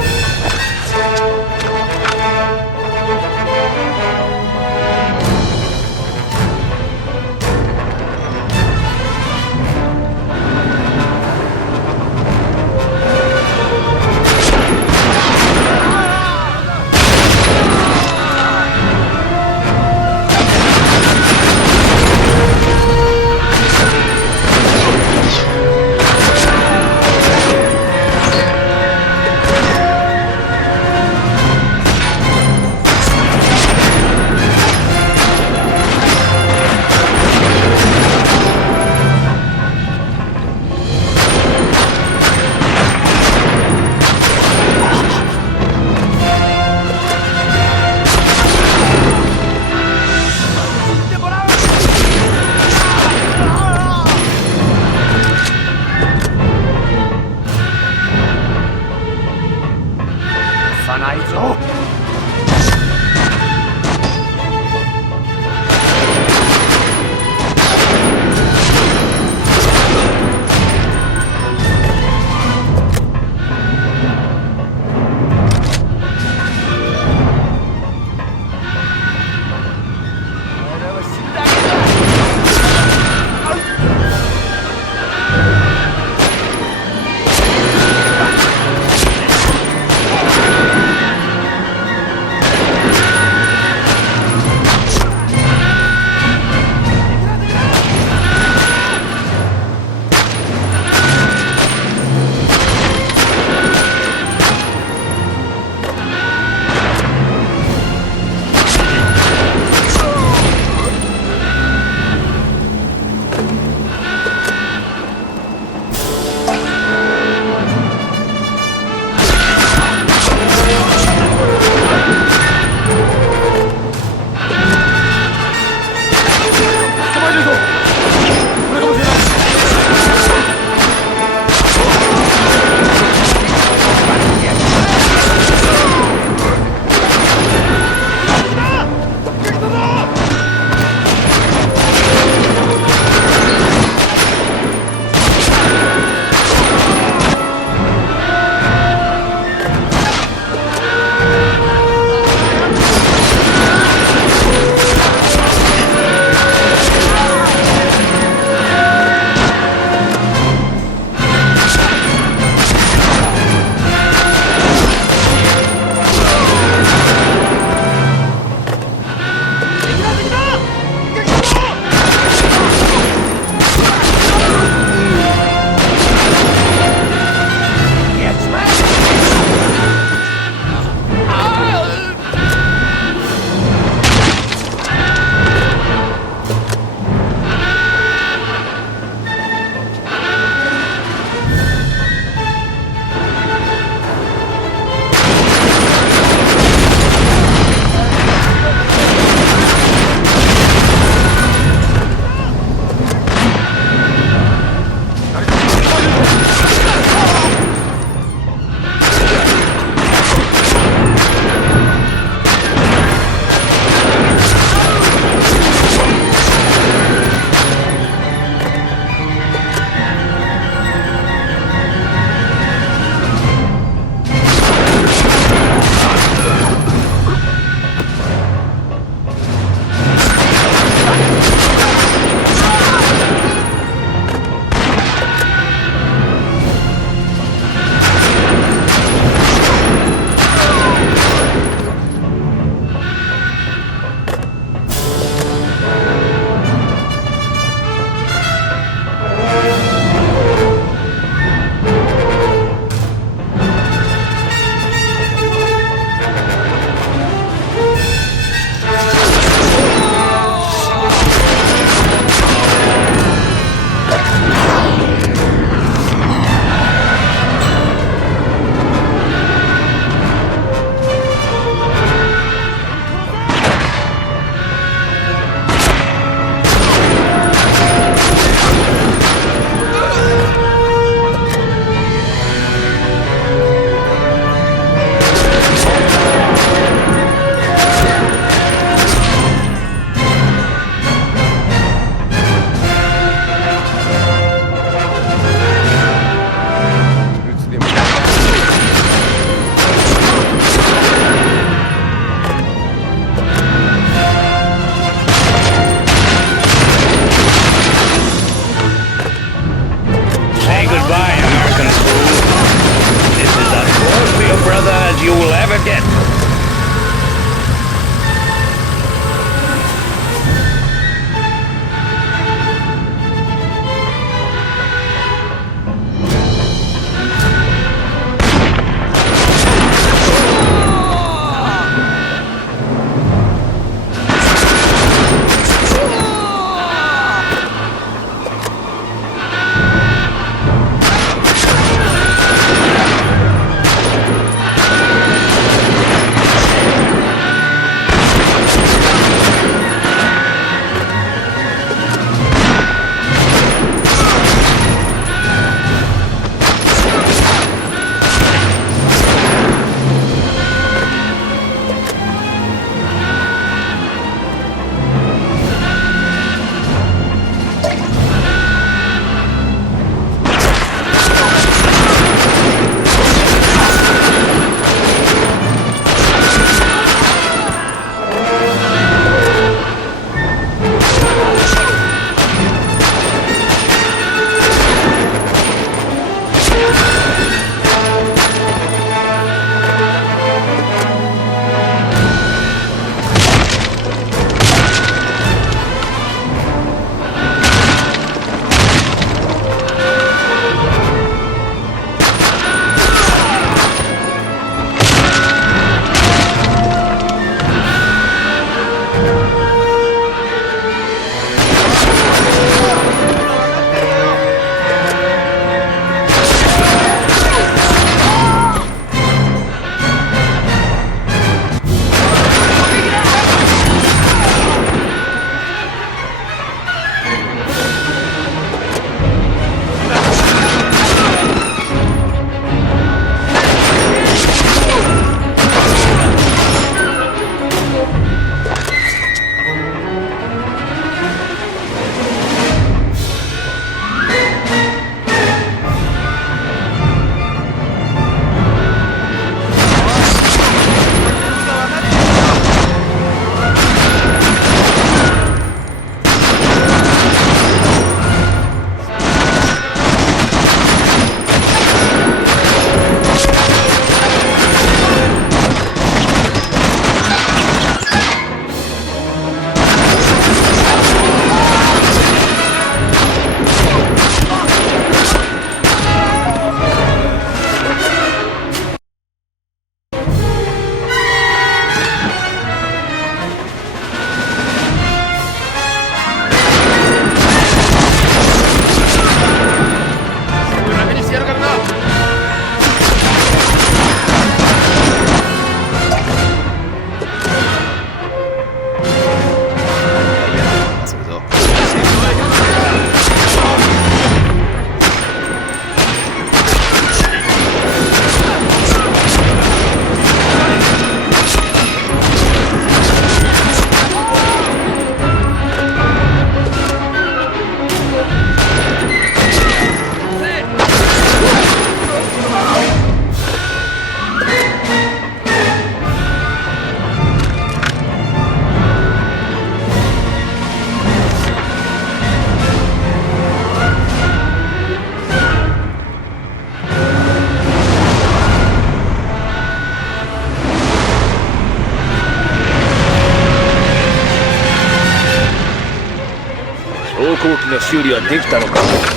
機の修理はできたのか。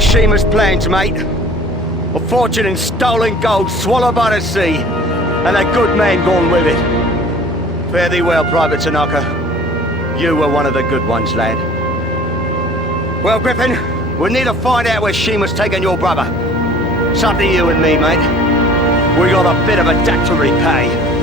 Shima's plans, mate. A fortune in stolen gold swallowed by the sea, and a good man gone with it. Fare thee well, Private Tanaka. You were one of the good ones, lad. Well, Griffin, we need to find out where Shima's taken your brother. It's up to you and me, mate. We got a bit of a debt to repay.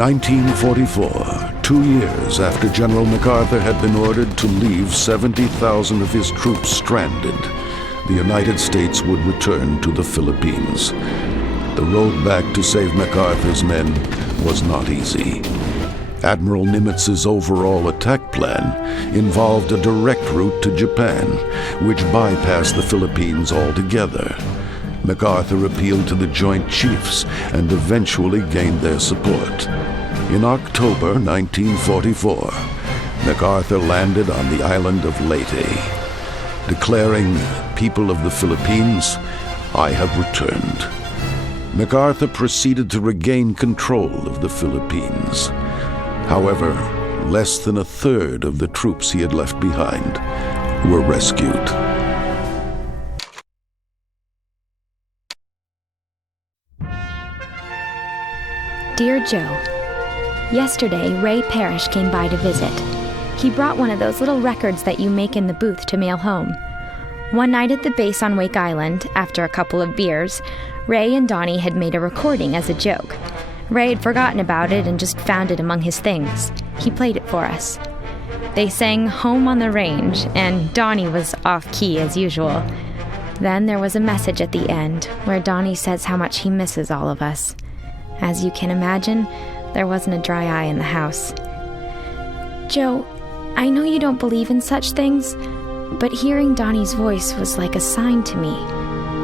1944, 2 years after General MacArthur had been ordered to leave 70,000 of his troops stranded, the United States would return to the Philippines. The road back to save MacArthur's men was not easy. Admiral Nimitz's overall attack plan involved a direct route to Japan, which bypassed the Philippines altogether. MacArthur appealed to the Joint Chiefs and eventually gained their support. In October 1944, MacArthur landed on the island of Leyte, declaring, "People of the Philippines, I have returned." MacArthur proceeded to regain control of the Philippines. However, less than a third of the troops he had left behind were rescued. Dear Joe, yesterday Ray Parrish came by to visit. He brought one of those little records that you make in the booth to mail home. One night at the base on Wake Island, after a couple of beers, Ray and Donnie had made a recording as a joke. Ray had forgotten about it and just found it among his things. He played it for us. They sang Home on the Range, and Donnie was off-key as usual. Then there was a message at the end, where Donnie says how much he misses all of us. As you can imagine, there wasn't a dry eye in the house. Joe, I know you don't believe in such things, but hearing Donnie's voice was like a sign to me.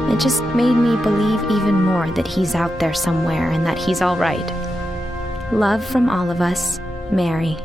It just made me believe even more that he's out there somewhere and that he's all right. Love from all of us, Mary.